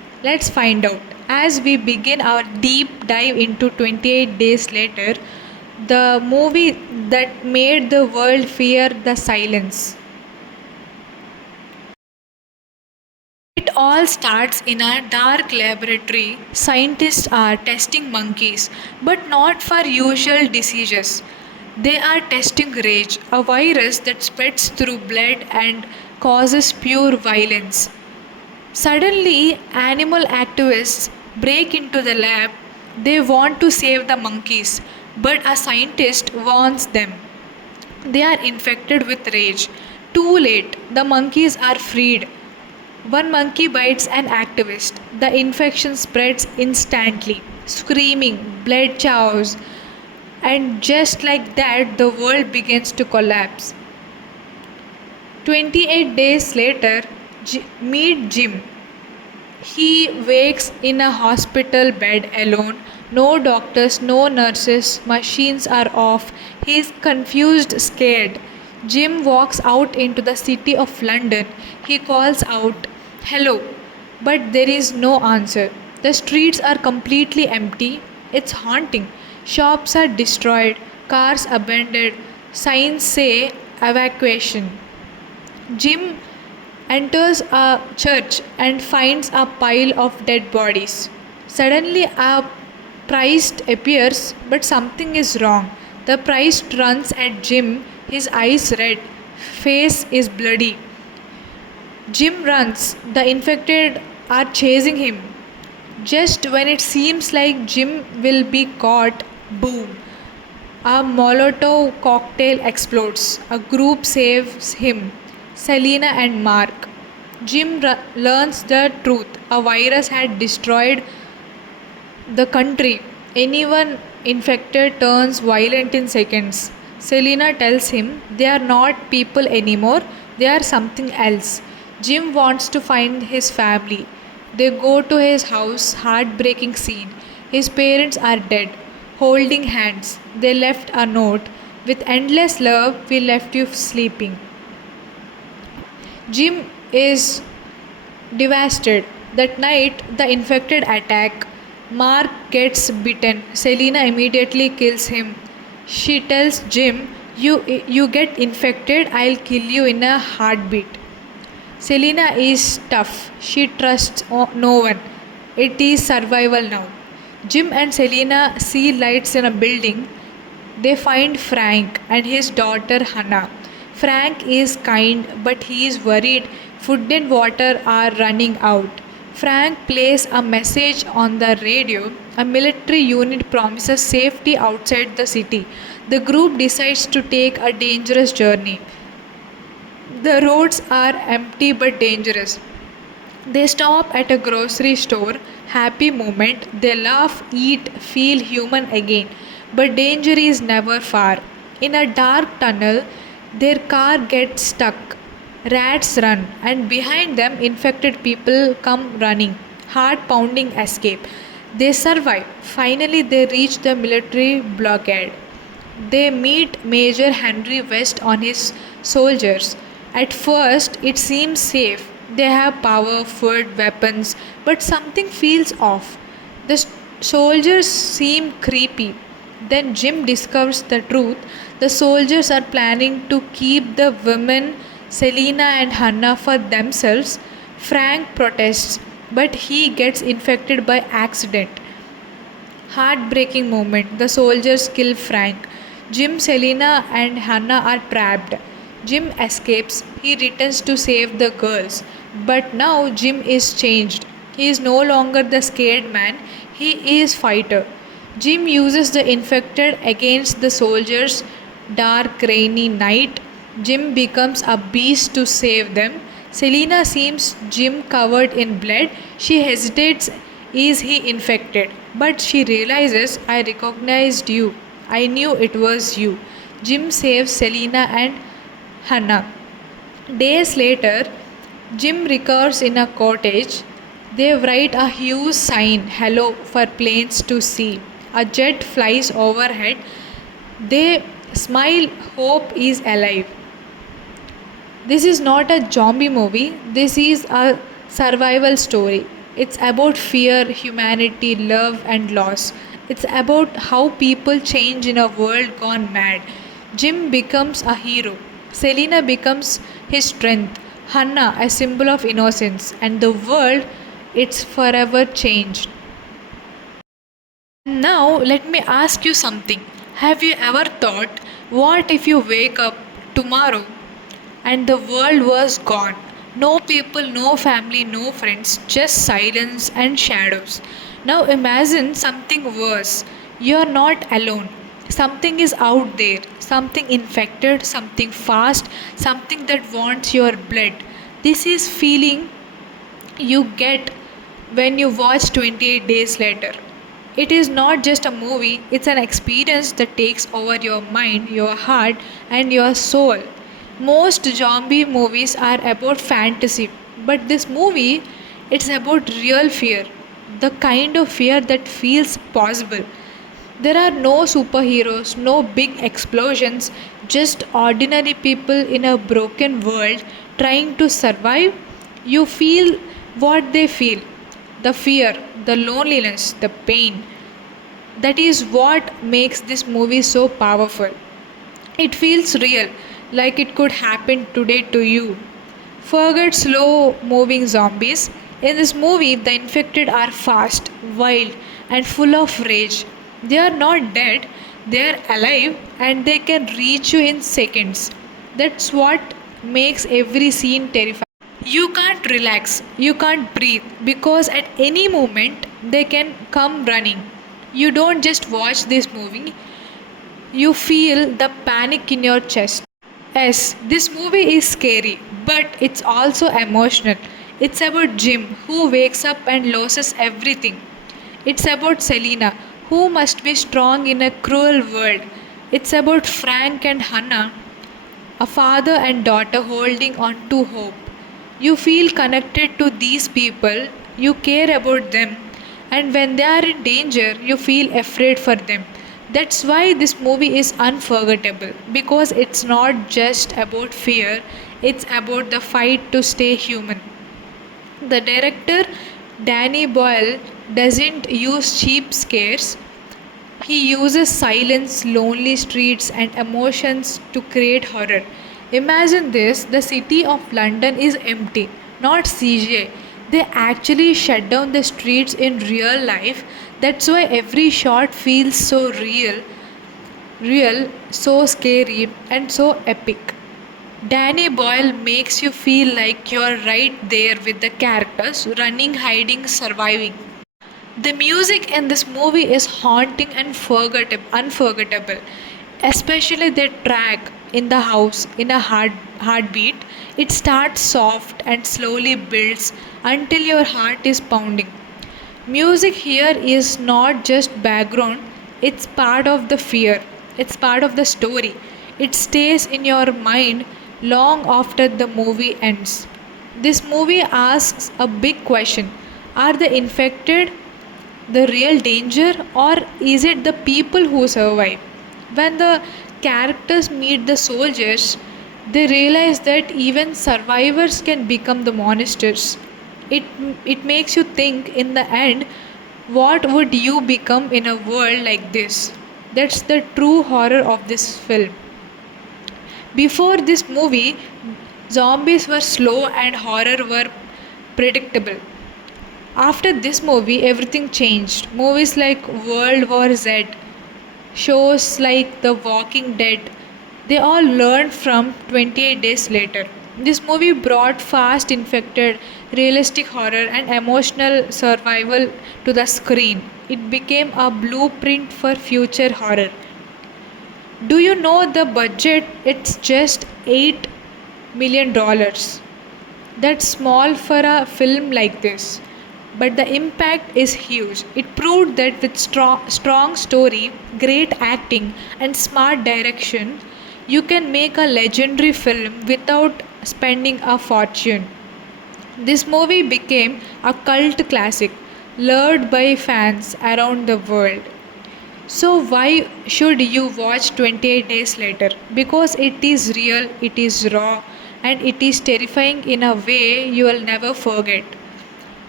Let's find out. As we begin our deep dive into 28 Days Later, the movie that made the world fear the silence. It all starts in a dark laboratory. Scientists are testing monkeys, but not for usual diseases. They are testing rage, a virus that spreads through blood and causes pure violence. Suddenly, animal activists break into the lab. They want to save the monkeys, but a scientist warns them. They are infected with rage. Too late, the monkeys are freed. One monkey bites an activist. The infection spreads instantly. Screaming, blood chows, and just like that, the world begins to collapse. 28 days later, meet Jim. He wakes in a hospital bed alone. No doctors, no nurses, machines are off. He is confused, scared. Jim walks out into the city of London. He calls out, "Hello," but there is no answer. The streets are completely empty. It's haunting. Shops are destroyed, cars abandoned, signs say evacuation. Jim enters a church and finds a pile of dead bodies. Suddenly, a priest appears, but something is wrong. The priest runs at Jim, his eyes red, face is bloody. Jim runs, the infected are chasing him. Just when it seems like Jim will be caught, boom! A Molotov cocktail explodes. A group saves him, Selena and Mark. Jim learns the truth. A virus had destroyed the country. Anyone infected turns violent in seconds. Selena tells him they are not people anymore, they are something else. Jim wants to find his family. They go to his house, heartbreaking scene. His parents are dead, holding hands. They left a note. With endless love, we left you sleeping. Jim is devastated. That night, the infected attack. Mark gets bitten. Selena immediately kills him. She tells Jim, you get infected, I'll kill you in a heartbeat. Selena is tough. She trusts no one. It is survival now. Jim and Selena see lights in a building. They find Frank and his daughter Hannah. Frank is kind, but he is worried food and water are running out. Frank plays a message on the radio. A military unit promises safety outside the city. The group decides to take a dangerous journey. The roads are empty but dangerous. They stop at a grocery store, happy moment. They laugh, eat, feel human again. But danger is never far. In a dark tunnel, their car gets stuck. Rats run, and behind them, infected people come running. Heart pounding escape. They survive. Finally, they reach the military blockade. They meet Major Henry West on his soldiers. At first, it seems safe. They have power, food, weapons, but something feels off. The soldiers seem creepy. Then Jim discovers the truth. The soldiers are planning to keep the women, Selena and Hannah, for themselves. Frank protests, but he gets infected by accident. Heartbreaking moment. The soldiers kill Frank. Jim, Selena, and Hannah are trapped. Jim escapes. He returns to save the girls. But now Jim is changed. He is no longer the scared man. He is fighter. Jim uses the infected against the soldiers. Dark, rainy night. Jim becomes a beast to save them. Selena sees Jim covered in blood. She hesitates. Is he infected? But she realizes, I recognized you. I knew it was you. Jim saves Selena and Hannah. Days later, Jim recovers in a cottage. They write a huge sign, "Hello," for planes to see. A jet flies overhead. They smile, hope is alive. This is not a zombie movie, this is a survival story. It's about fear, humanity, love, and loss. It's about how people change in a world gone mad. Jim becomes a hero. Selena becomes his strength. Hannah, a symbol of innocence. And the world, it's forever changed. Now, let me ask you something. Have you ever thought, what if you wake up tomorrow and the world was gone? No people, no family, no friends, just silence and shadows. Now, imagine something worse. You're not alone. Something is out there, something infected, something fast, something that wants your blood. This is feeling you get when you watch 28 days later. It is not just a movie, it's an experience that takes over your mind, your heart, and your soul. Most zombie movies are about fantasy, but this movie it's about real fear, the kind of fear that feels possible. There are no superheroes, no big explosions, just ordinary people in a broken world trying to survive. You feel what they feel, the fear, the loneliness, the pain. That is what makes this movie so powerful. It feels real, like it could happen today to you. Forget slow moving zombies. In this movie, the infected are fast, wild, and full of rage. They are not dead, they are alive, and they can reach you in seconds. That's what makes every scene terrifying. You can't relax, you can't breathe because at any moment they can come running. You don't just watch this movie, you feel the panic in your chest. Yes, this movie is scary, but it's also emotional. It's about Jim who wakes up and loses everything. It's about Selena who must be strong in a cruel world. It's about Frank and Hannah, a father and daughter holding on to hope. You feel connected to these people, you care about them, and when they are in danger, you feel afraid for them. That's why this movie is unforgettable because it's not just about fear, it's about the fight to stay human. The director Danny Boyle doesn't use cheap scares. He uses silence, lonely streets, and emotions to create horror. Imagine this the city of London is empty, not CGI. They actually shut down the streets in real life. That's why every shot feels so real, so scary, and so epic. Danny Boyle makes you feel like you're right there with the characters, running, hiding, surviving. The music in this movie is haunting and unforgettable, especially the track in the house in a heartbeat. It starts soft and slowly builds until your heart is pounding. Music here is not just background, it's part of the fear, it's part of the story. It stays in your mind long after the movie ends. This movie asks a big question. Are the infected the real danger, or is it the people who survive? When the characters meet the soldiers, they realize that even survivors can become the monsters. It, it makes you think in the end, what would you become in a world like this? That's the true horror of this film. Before this movie, zombies were slow and horror were predictable. After this movie, everything changed. Movies like World War Z, shows like The Walking Dead, they all learned from 28 days later. This movie brought fast infected, realistic horror, and emotional survival to the screen. It became a blueprint for future horror. Do you know the budget? It's just $8 million. That's small for a film like this. But the impact is huge. It proved that with strong story, great acting, and smart direction, you can make a legendary film without spending a fortune. This movie became a cult classic, loved by fans around the world. So, why should you watch 28 days later? Because it is real, it is raw, and it is terrifying in a way you will never forget.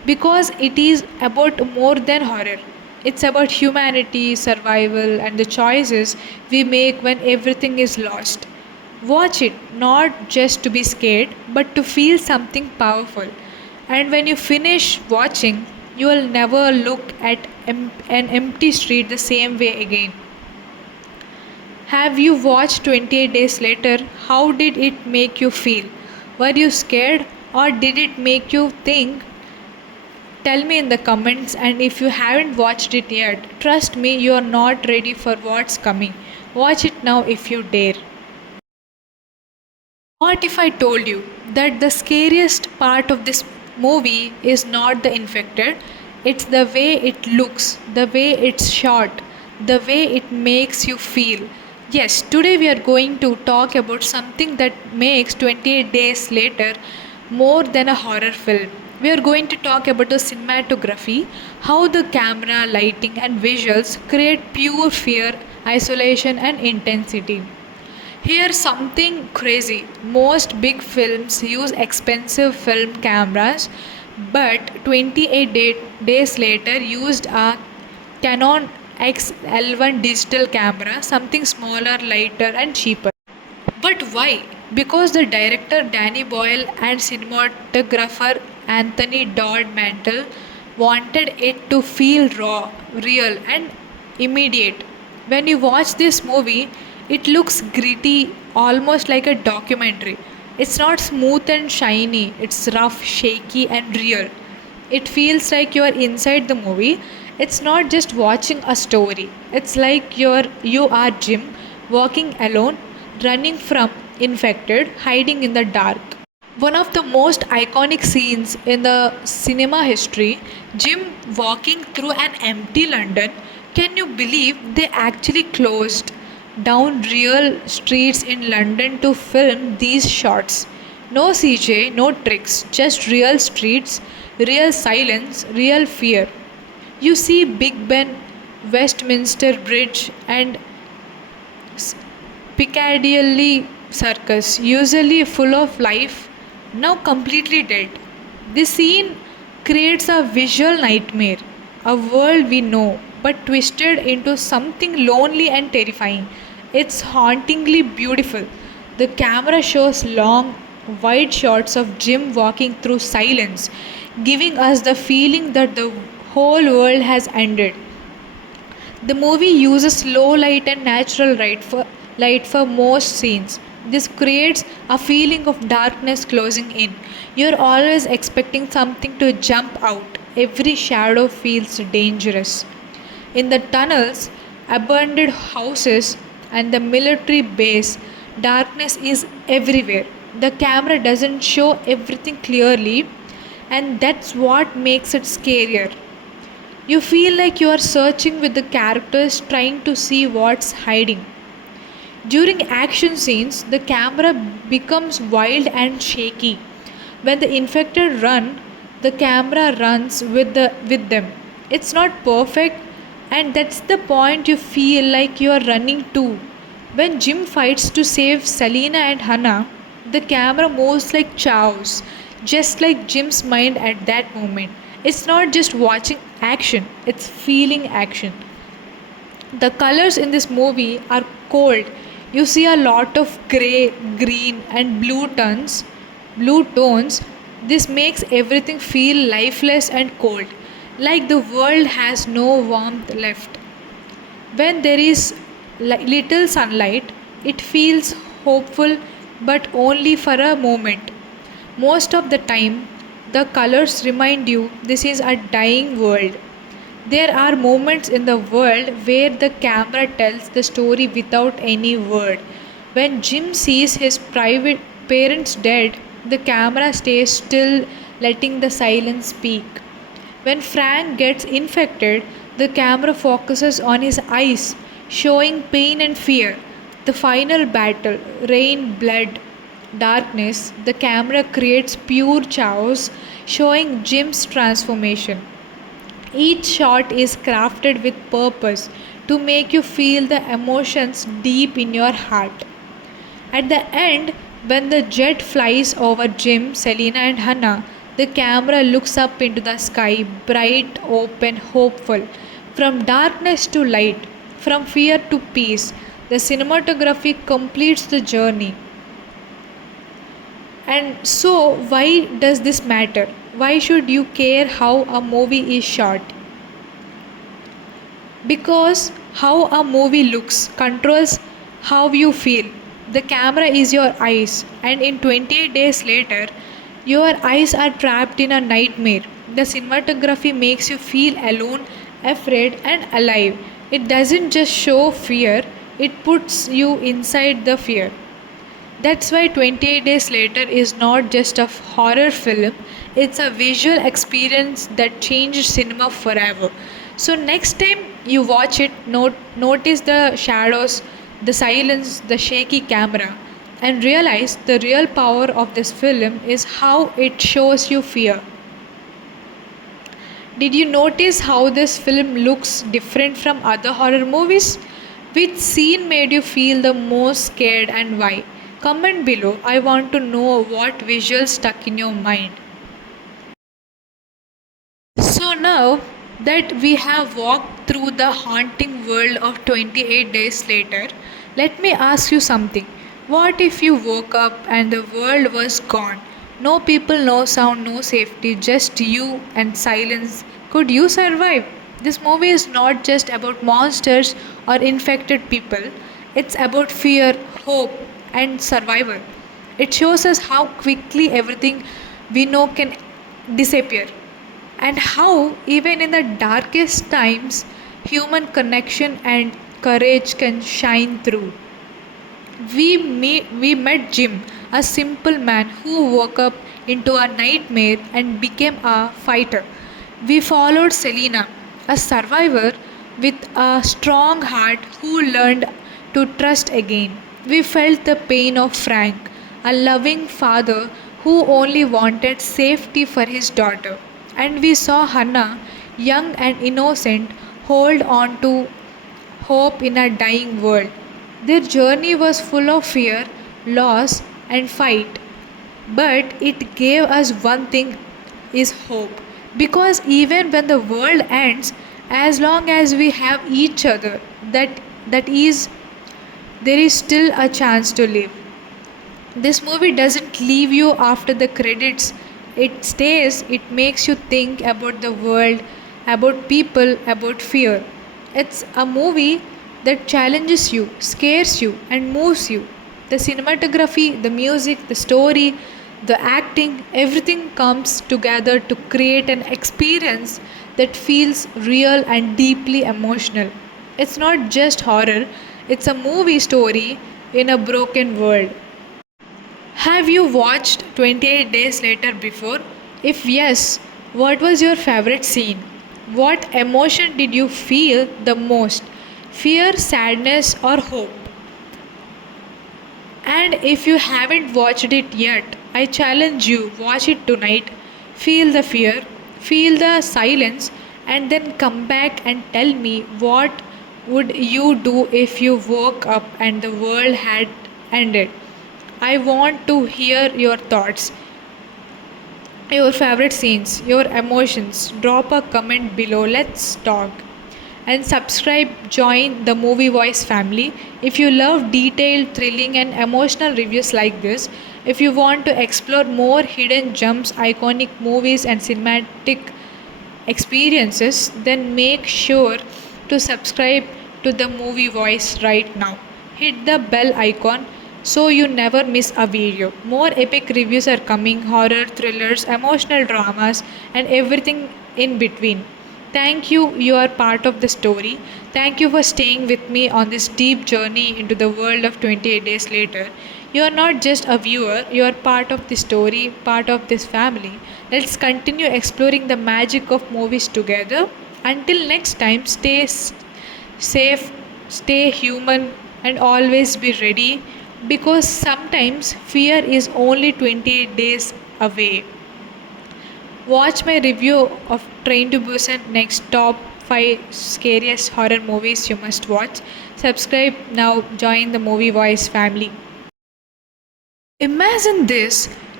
because it is about more than horror. It's about humanity, survival, and the choices we make when everything is lost. Watch it not just to be scared, but to feel something powerful. And when you finish watching, you will never look at an empty street the same way again. Have you watched 28 Days Later? How did it make you feel? Were you scared or did it make you think? Tell me in the comments, and if you haven't watched it yet, trust me, you are not ready for what's coming. Watch it now if you dare. What if I told you that the scariest part of this movie is not the infected, it's the way it looks, the way it's shot, the way it makes you feel? Yes, today we are going to talk about something that makes 28 Days Later more than a horror film. We are going to talk about the cinematography, how the camera, lighting, and visuals create pure fear, isolation, and intensity. Here's something crazy. Most big films use expensive film cameras, but days later used a Canon XL1 digital camera, something smaller, lighter, and cheaper. But why? Because the director Danny Boyle and cinematographer Anthony Dodd Mantle wanted it to feel raw, real, and immediate. When you watch this movie, it looks gritty, almost like a documentary. It's not smooth and shiny, it's rough, shaky, and real. It feels like you're inside the movie. It's not just watching a story. It's like you are Jim walking alone, running from infected, hiding in the dark. One of the most iconic scenes in the cinema history, Jim walking through an empty London. Can you believe they actually closed down real streets in London to film these shots? No CJ, no tricks, just real streets, real silence, real fear. You see Big Ben, Westminster Bridge, and Piccadilly Circus, usually full of life, now completely dead. This scene creates a visual nightmare, a world we know, but twisted into something lonely and terrifying. It's hauntingly beautiful. The camera shows long, wide shots of Jim walking through silence, giving us the feeling that the whole world has ended. The movie uses low light and natural light for most scenes. This creates a feeling of darkness closing in. You're always expecting something to jump out. Every shadow feels dangerous. In the tunnels, abandoned houses, and the military base, darkness is everywhere. The camera doesn't show everything clearly, and that's what makes it scarier. You feel like you are searching with the characters trying to see what's hiding. During action scenes, the camera becomes wild and shaky. When the infected run, the camera runs with them. It's not perfect, and that's the point you feel like you are running too. When Jim fights to save Selena and Hannah, the camera moves like chows, just like Jim's mind at that moment. It's not just watching action, it's feeling action. The colors in this movie are cold. You see a lot of gray, green, and blue tones. This makes everything feel lifeless and cold, like the world has no warmth left. When there is little sunlight, it feels hopeful, but only for a moment. Most of the time, the colors remind you this is a dying world. There are moments in the world where the camera tells the story without any word. When Jim sees his private parents dead, the camera stays still, letting the silence speak. When Frank gets infected, the camera focuses on his eyes, showing pain and fear. The final battle, rain, blood, darkness, the camera creates pure chaos, showing Jim's transformation. Each shot is crafted with purpose to make you feel the emotions deep in your heart. At the end, when the jet flies over Jim, Selena, and Hannah, The camera looks up into the sky, bright, open, hopeful. From darkness to light, from fear to peace, the cinematography completes the journey. And so, why does this matter? Why should you care how a movie is shot? Because how a movie looks controls how you feel. The camera is your eyes, and in 28 days later, your eyes are trapped in a nightmare. The cinematography makes you feel alone, afraid, and alive. It doesn't just show fear, it puts you inside the fear. That's why 28 Days Later is not just a horror film, it's a visual experience that changed cinema forever. So, next time you watch it, notice the shadows, the silence, the shaky camera, and realize the real power of this film is how it shows you fear. Did you notice how this film looks different from other horror movies? Which scene made you feel the most scared and why? Comment below. I want to know what visual stuck in your mind. So now that we have walked through the haunting world of 28 days later, let me ask you something. What if you woke up and the world was gone? No people, no sound, no safety, just you and silence. Could you survive? This movie is not just about monsters or infected people, it's about fear, hope, and survival. It shows us how quickly everything we know can disappear and how, even in the darkest times, human connection and courage can shine through. We met Jim, a simple man who woke up into a nightmare and became a fighter. We followed Selena, a survivor with a strong heart who learned to trust again. We felt the pain of Frank, a loving father who only wanted safety for his daughter. And we saw Hannah, young and innocent, hold on to hope in a dying world. Their journey was full of fear, loss, and fight, but it gave us one thing is hope. Because even when the world ends, as long as we have each other, that is there is still a chance to live. This movie doesn't leave you after the credits. It stays, it makes you think about the world, about people, about fear. It's a movie that challenges you, scares you, and moves you. The cinematography, the music, the story, the acting, everything comes together to create an experience that feels real and deeply emotional. It's not just horror, it's a movie story in a broken world. Have you watched 28 Days Later before? If yes, what was your favorite scene? What emotion did you feel the most? Fear, sadness, or hope? And if you haven't watched it yet, I challenge you, watch it tonight. Feel the fear, feel the silence, and then come back and tell me what would you do if you woke up and the world had ended. I want to hear your thoughts, your favorite scenes, your emotions. Drop a comment below. Let's talk. And subscribe, join the Movie Voice family. If you love detailed, thrilling, and emotional reviews like this, if you want to explore more hidden gems, iconic movies, and cinematic experiences, then make sure to subscribe to the Movie Voice right now. Hit the bell icon so you never miss a video. More epic reviews are coming, horror, thrillers, emotional dramas, and everything in between. Thank you, you are part of the story. Thank you for staying with me on this deep journey into the world of 28 Days Later. You are not just a viewer, you are part of the story, part of this family. Let's continue exploring the magic of movies together. Until next time, safe, stay human, and always be ready because sometimes fear is only 28 days away. Watch my review of Train to Busan next top 5 scariest horror movies you must watch. Subscribe now, join the Movie Voice family. Imagine this,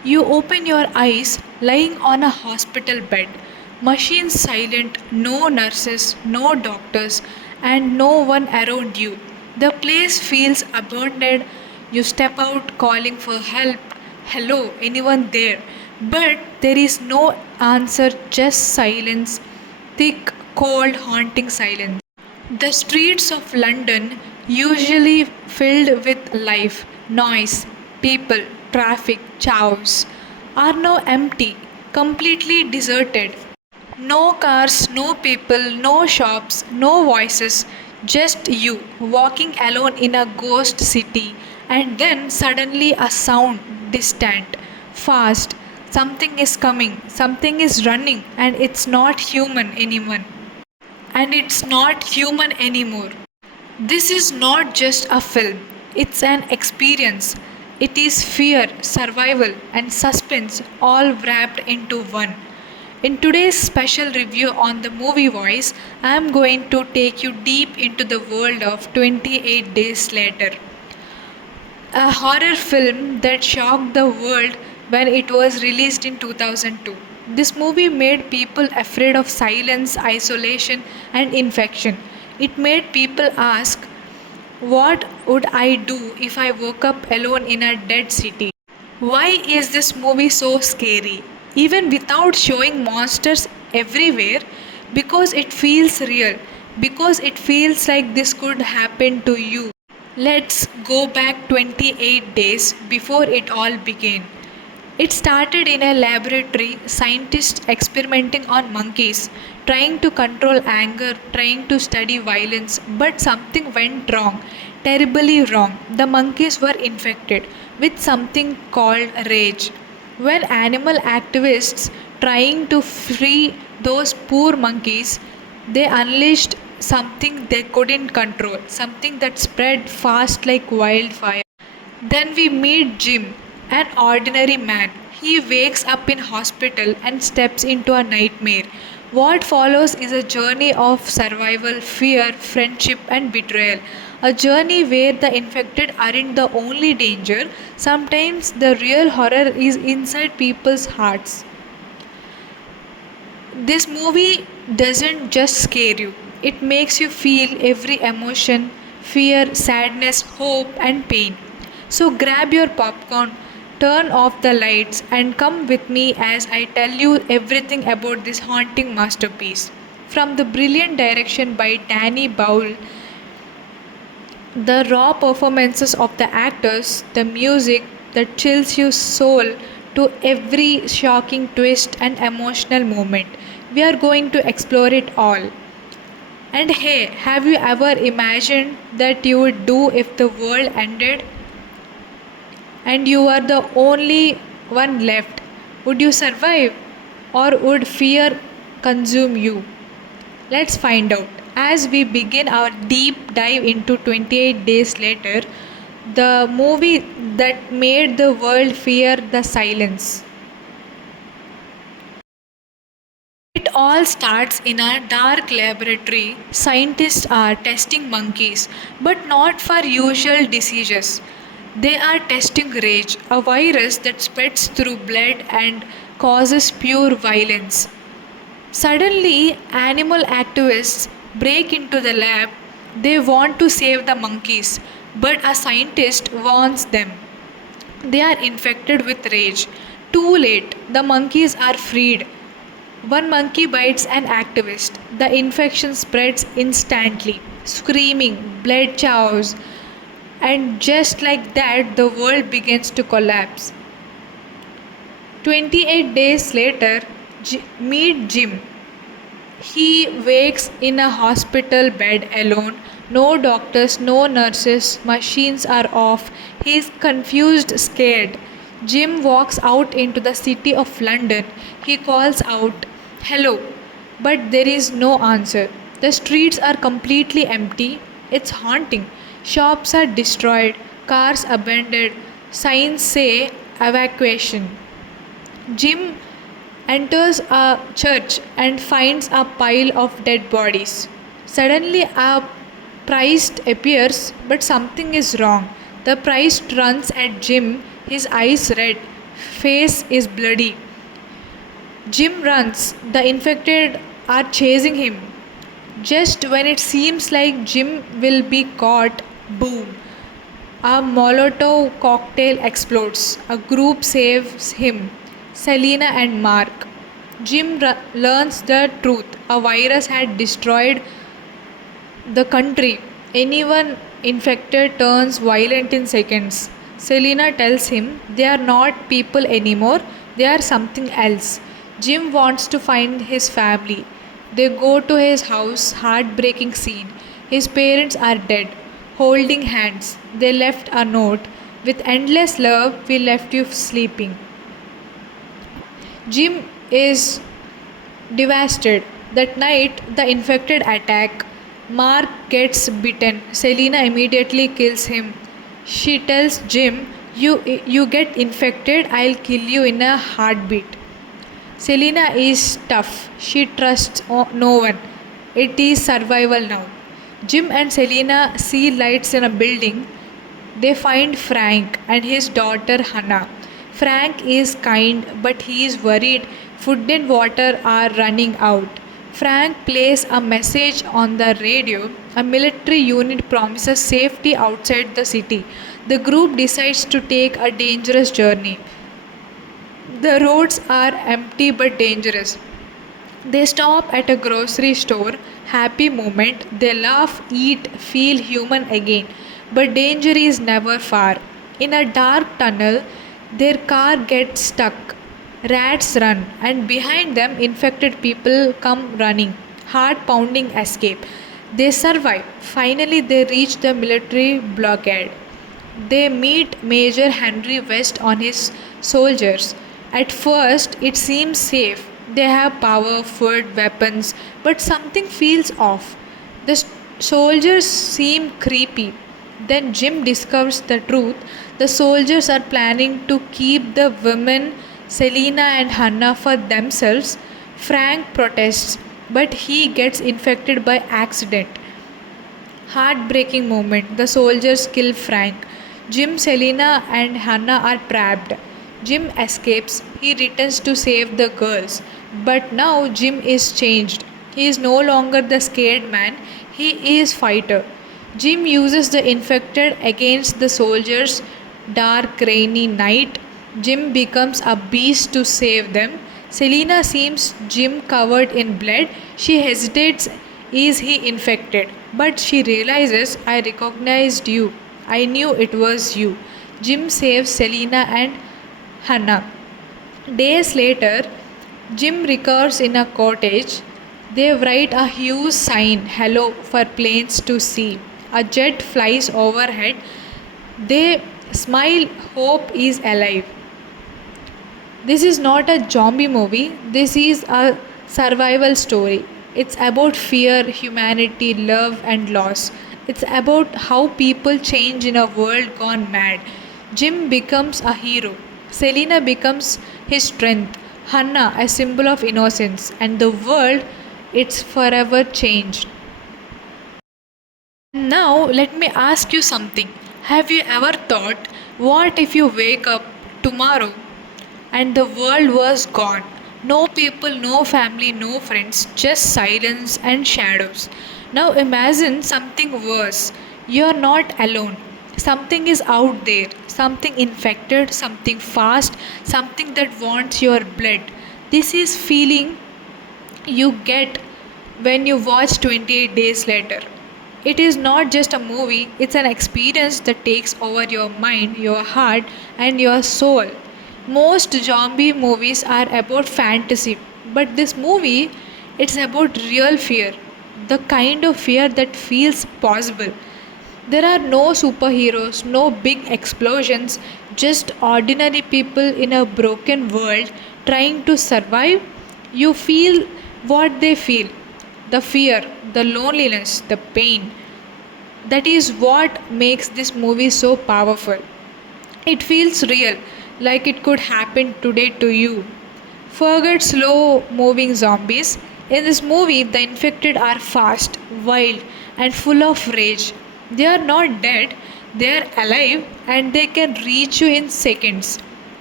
You open your eyes lying on a hospital bed. Machines silent, no nurses, no doctors, and no one around you. The place feels abandoned. You step out calling for help. Hello, anyone there? But there is no answer, just silence. Thick, cold, haunting silence. The streets of London, usually filled with life, noise, people, traffic, chaos, are now empty, completely deserted. No cars, no people, no shops, no voices, just you walking alone in a ghost city, and then suddenly a sound, distant, fast. Something is coming, something is running, and it's not human anymore. And it's not human anymore. This is not just a film, it's an experience. It is fear, survival, and suspense all wrapped into one. In today's special review on the movie Voice, I am going to take you deep into the world of 28 Days Later, a horror film that shocked the world when it was released in 2002. This movie made people afraid of silence, isolation, and infection. It made people ask, what would I do if I woke up alone in a dead city? Why is this movie so scary? Even without showing monsters everywhere, because it feels real, because it feels like this could happen to you. Let's go back 28 days before it all began. It started in a laboratory, scientists experimenting on monkeys, trying to control anger, trying to study violence, but something went wrong, terribly wrong. The monkeys were infected with something called rage. When animal activists trying to free those poor monkeys, they unleashed something they couldn't control, something that spread fast like wildfire. Then we meet Jim, an ordinary man. He wakes up in hospital and steps into a nightmare. What follows is a journey of survival, fear, friendship, and betrayal. A journey where the infected aren't the only danger. Sometimes the real horror is inside people's hearts. This movie doesn't just scare you, it makes you feel every emotion, fear, sadness, hope, and pain. So grab your popcorn, turn off the lights, and come with me as I tell you everything about this haunting masterpiece. From the brilliant direction by Danny Bowl, the raw performances of the actors, the music that chills your soul, to every shocking twist and emotional moment. We are going to explore it all. And hey, have you ever imagined that you would do if the world ended and you are the only one left? Would you survive or would fear consume you? Let's find out. As we begin our deep dive into 28 days later, the movie that made the world fear the silence. It all starts in a dark laboratory. Scientists are testing monkeys, but not for usual diseases. They are testing rage, a virus that spreads through blood and causes pure violence. Suddenly, animal activists break into the lab. They want to save the monkeys, but a scientist warns them. They are infected with rage. Too late, the monkeys are freed. One monkey bites an activist. The infection spreads instantly. Screaming, blood chows, and just like that, the world begins to collapse. 28 days later, meet Jim. He wakes in a hospital bed alone. No doctors, no nurses, machines are off. He is confused, scared. Jim walks out into the city of London. He calls out, "Hello," but there is no answer. The streets are completely empty. It's haunting. Shops are destroyed, cars abandoned, signs say evacuation. Jim enters a church and finds a pile of dead bodies. Suddenly, a priest appears, but something is wrong. The priest runs at Jim, his eyes red. face is bloody. Jim runs. The infected are chasing him. Just when it seems like Jim will be caught, boom. A Molotov cocktail explodes. A group saves him, Selena and Mark. Jim learns the truth. A virus had destroyed the country. Anyone infected turns violent in seconds. Selena tells him they are not people anymore, they are something else. Jim wants to find his family. They go to his house, heartbreaking scene. His parents are dead, holding hands. They left a note. With endless love, we left you sleeping. Jim is devastated. That night, the infected attack. Mark gets bitten. Selena immediately kills him. She tells Jim, you get infected, I'll kill you in a heartbeat. Selena is tough. She trusts no one. It is survival now. Jim and Selena see lights in a building. They find Frank and his daughter Hannah. Frank is kind, but he is worried food and water are running out. Frank plays a message on the radio. A military unit promises safety outside the city. The group decides to take a dangerous journey. The roads are empty but dangerous. They stop at a grocery store, happy moment. They laugh, eat, feel human again. But danger is never far. In a dark tunnel, their car gets stuck. Rats run, and behind them, infected people come running. Heart pounding escape. They survive. Finally, they reach the military blockade. They meet Major Henry West on his soldiers. At first, it seems safe. They have power, food, weapons, but something feels off. The soldiers seem creepy. Then Jim discovers the truth. The soldiers are planning to keep the women, Selena and Hannah, for themselves. Frank protests, but he gets infected by accident. Heartbreaking moment. The soldiers kill Frank. Jim, Selena, and Hannah are trapped. Jim escapes. He returns to save the girls. But now Jim is changed. He is no longer the scared man. He is fighter. Jim uses the infected against the soldiers. Dark, rainy night. Jim becomes a beast to save them. Selena sees Jim covered in blood. She hesitates. Is he infected? But she realizes, I recognized you. I knew it was you. Jim saves Selena and Hannah. Days later, Jim recovers in a cottage. They write a huge sign, hello, for planes to see. A jet flies overhead. They smile, hope is alive. This is not a zombie movie, this is a survival story. It's about fear, humanity, love, and loss. It's about how people change in a world gone mad. Jim becomes a hero. Selena becomes his strength. Hannah, a symbol of innocence. And the world, it's forever changed. Now, let me ask you something. Have you ever thought, what if you wake up tomorrow and the world was gone? No people, no family, no friends, just silence and shadows. Now imagine something worse. You are not alone. Something is out there, something infected, something fast, something that wants your blood. This is feeling you get when you watch 28 days later. It is not just a movie, it's an experience that takes over your mind, your heart, and your soul. Most zombie movies are about fantasy, but this movie, it's about real fear, the kind of fear that feels possible. There are no superheroes, no big explosions, just ordinary people in a broken world trying to survive. You feel what they feel, the fear, the loneliness, the pain. That is what makes this movie so powerful. It feels real, like it could happen today to you. Forget slow moving zombies. In this movie, the infected are fast, wild, and full of rage. They are not dead, they are alive and they can reach you in seconds.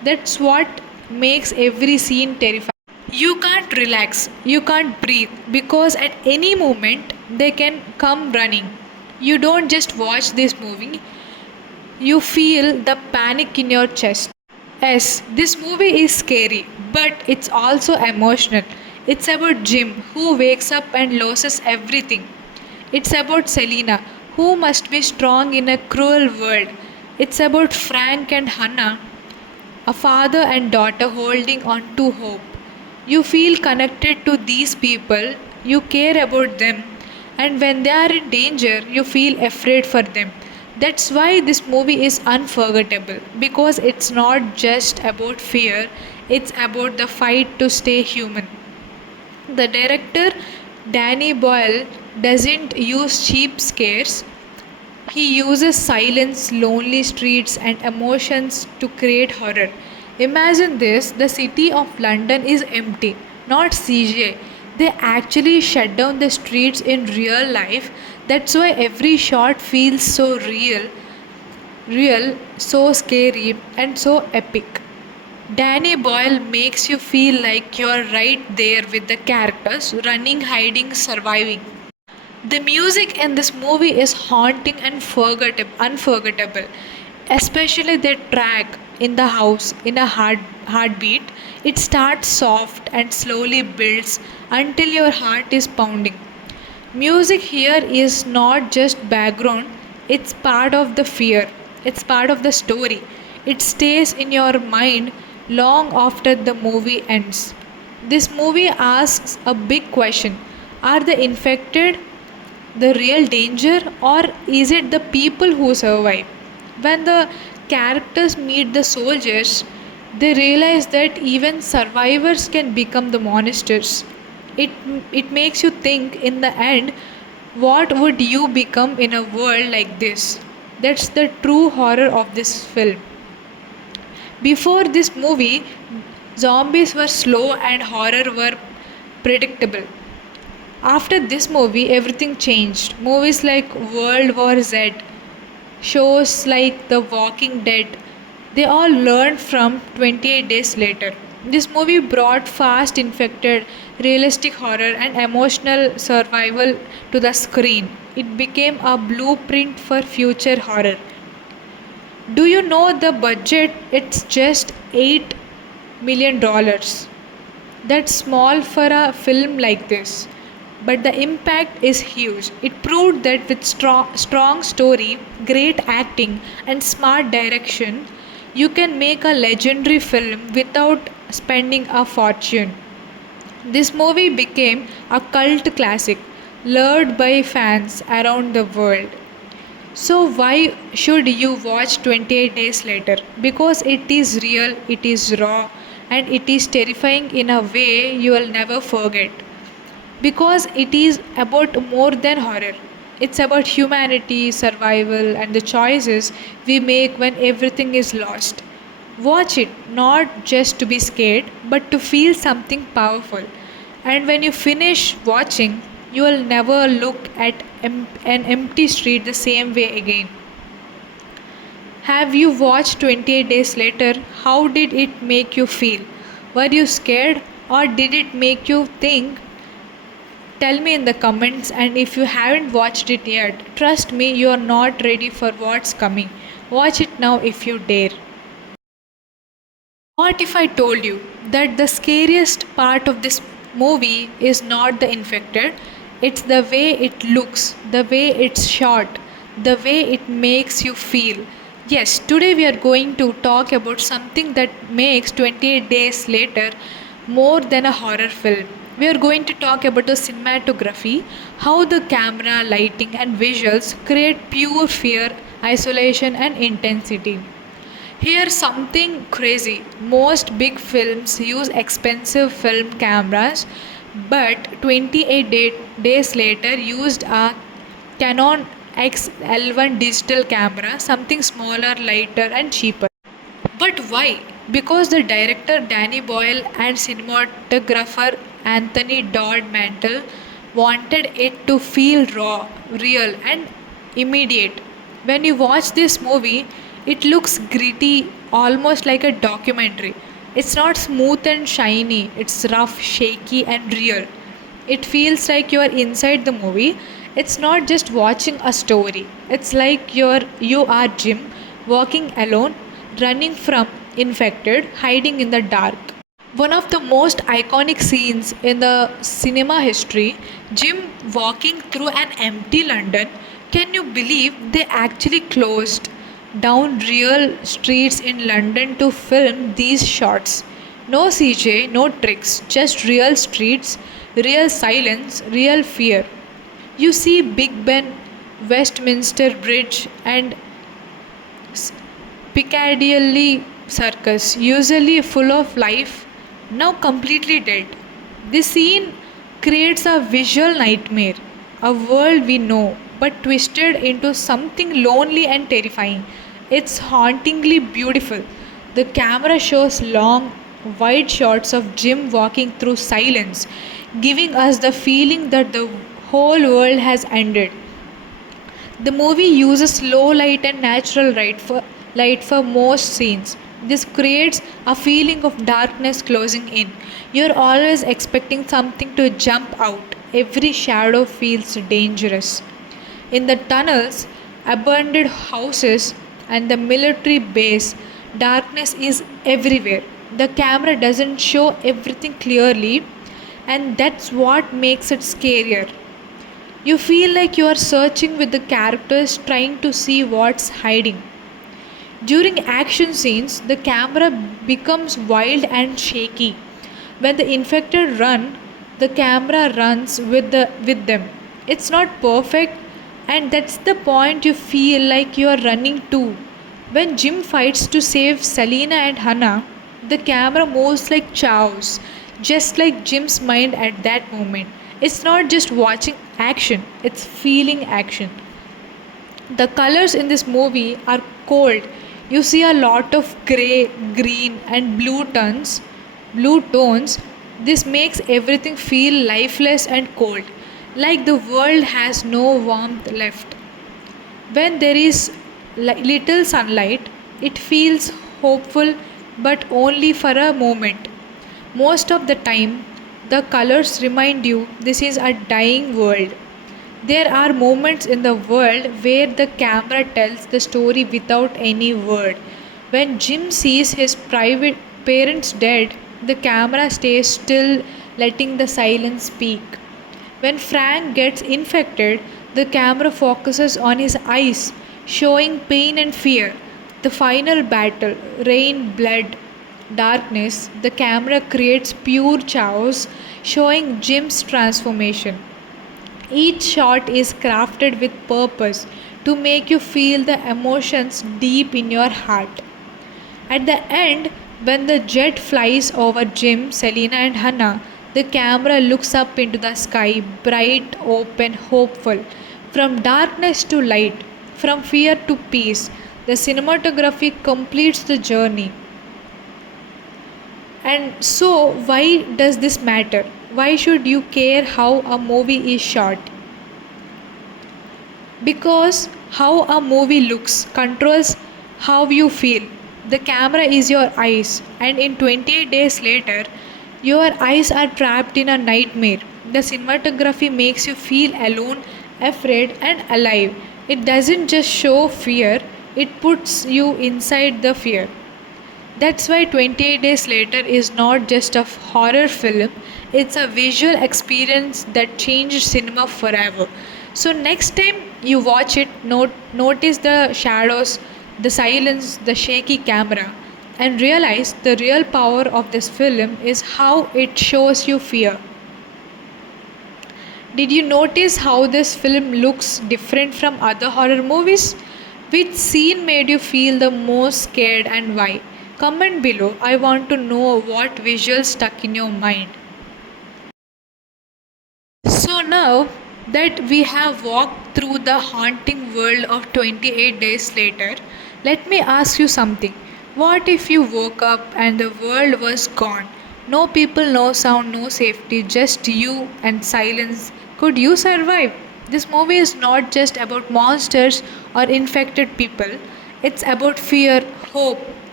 That's what makes every scene terrifying. You can't relax, you can't breathe because at any moment they can come running. You don't just watch this movie, you feel the panic in your chest. Yes, this movie is scary, but it's also emotional. It's about Jim, who wakes up and loses everything. It's about Selena, who must be strong in a cruel world. It's about Frank and Hannah, a father and daughter holding on to hope. You feel connected to these people, you care about them, and when they are in danger, you feel afraid for them. That's why this movie is unforgettable because it's not just about fear, it's about the fight to stay human. The director, Danny Boyle, doesn't use cheap scares, he uses silence, lonely streets, and emotions to create horror. Imagine this, the city of London is empty, not CGI. They actually shut down the streets in real life. That's why every shot feels so real, so scary, and so epic. Danny Boyle makes you feel like you're right there with the characters, running, hiding, surviving. The music in this movie is haunting and unforgettable, especially the track in the house in a heartbeat. It starts soft and slowly builds until your heart is pounding. Music here is not just background, it's part of the fear, it's part of the story. It stays in your mind long after the movie ends. This movie asks a big question. Are the infected the real danger, or is it the people who survive? When the characters meet the soldiers, they realize that even survivors can become the monsters. It, it makes you think in the end, what would you become in a world like this? That's the true horror of this film. Before this movie, zombies were slow and horror were predictable. After this movie, everything changed. Movies like World War Z, shows like The Walking Dead, they all learned from 28 Days Later. This movie brought fast infected, realistic horror, and emotional survival to the screen. It became a blueprint for future horror. Do you know the budget? It's just $8 million. That's small for a film like this, but the impact is huge. It proved that with strong story, great acting, and smart direction, you can make a legendary film without spending a fortune. This movie became a cult classic, loved by fans around the world. So, why should you watch 28 Days Later? Because it is real, it is raw, and it is terrifying in a way you will never forget. Because it is about more than horror, it's about humanity, survival, and the choices we make when everything is lost. Watch it not just to be scared, but to feel something powerful. And when you finish watching, you will never look at an empty street the same way again. Have you watched 28 Days Later? How did it make you feel? Were you scared, or did it make you think? Tell me in the comments, and if you haven't watched it yet, trust me, you are not ready for what's coming. Watch it now if you dare. What if I told you that the scariest part of this movie is not the infected, it's the way it looks, the way it's shot, the way it makes you feel. Yes, today we are going to talk about something that makes 28 Days Later more than a horror film. We are going to talk about the cinematography, how the camera, lighting, and visuals create pure fear, isolation, and intensity. Here's something crazy. Most big films use expensive film cameras, but days later used a Canon XL1 digital camera, something smaller, lighter, and cheaper. But why? Because the director Danny Boyle and cinematographer Anthony Dodd Mantle wanted it to feel raw, real, and immediate. When you watch this movie, it looks gritty, almost like a documentary. It's not smooth and shiny, it's rough, shaky, and real. It feels like you're inside the movie. It's not just watching a story. It's like you are Jim, walking alone, running from infected, hiding in the dark. One of the most iconic scenes in the cinema history, Jim walking through an empty London. Can you believe they actually closed down real streets in London to film these shots? No CJ, no tricks, just real streets, real silence, real fear. You see Big Ben, Westminster Bridge, and Piccadilly Circus, usually full of life, now completely dead. This scene creates a visual nightmare, a world we know, but twisted into something lonely and terrifying. It's hauntingly beautiful. The camera shows long, wide shots of Jim walking through silence, giving us the feeling that the whole world has ended. The movie uses low light and natural light for most scenes. This creates a feeling of darkness closing in. You're always expecting something to jump out. Every shadow feels dangerous. In the tunnels, abandoned houses, and the military base, darkness is everywhere. The camera doesn't show everything clearly, and that's what makes it scarier. You feel like you are searching with the characters trying to see what's hiding. During action scenes, the camera becomes wild and shaky. When the infected run, the camera runs with them. It's not perfect, and that's the point you feel like you are running too. When Jim fights to save Selena and Hannah, the camera moves like chows, just like Jim's mind at that moment. It's not just watching action, it's feeling action. The colors in this movie are cold. You see a lot of gray, green, and blue tones. This makes everything feel lifeless and cold, like the world has no warmth left. When there is little sunlight, it feels hopeful, but only for a moment. Most of the time, the colors remind you this is a dying world. There are moments in the world where the camera tells the story without any word. When Jim sees his private parents dead, the camera stays still, letting the silence speak. When Frank gets infected, the camera focuses on his eyes, showing pain and fear. The final battle, rain, blood, darkness, the camera creates pure chaos, showing Jim's transformation. Each shot is crafted with purpose to make you feel the emotions deep in your heart. At the end, when the jet flies over Jim, Selena, and Hannah, the camera looks up into the sky, bright, open, hopeful. From darkness to light, from fear to peace, the cinematography completes the journey. And so, why does this matter? Why should you care how a movie is shot? Because how a movie looks controls how you feel. The camera is your eyes, and in 28 days later, your eyes are trapped in a nightmare. The cinematography makes you feel alone, afraid, and alive. It doesn't just show fear, it puts you inside the fear. That's why 28 Days Later is not just a horror film, it's a visual experience that changed cinema forever. So, next time you watch it, notice the shadows, the silence, the shaky camera, and realize the real power of this film is how it shows you fear. Did you notice how this film looks different from other horror movies? Which scene made you feel the most scared and why? Comment below. I want to know what visual stuck in your mind. So now that we have walked through the haunting world of 28 days later, let me ask you something. What if you woke up and the world was gone? No people, no sound, no safety, just you and silence. Could you survive? This movie is not just about monsters or infected people, it's about fear, hope,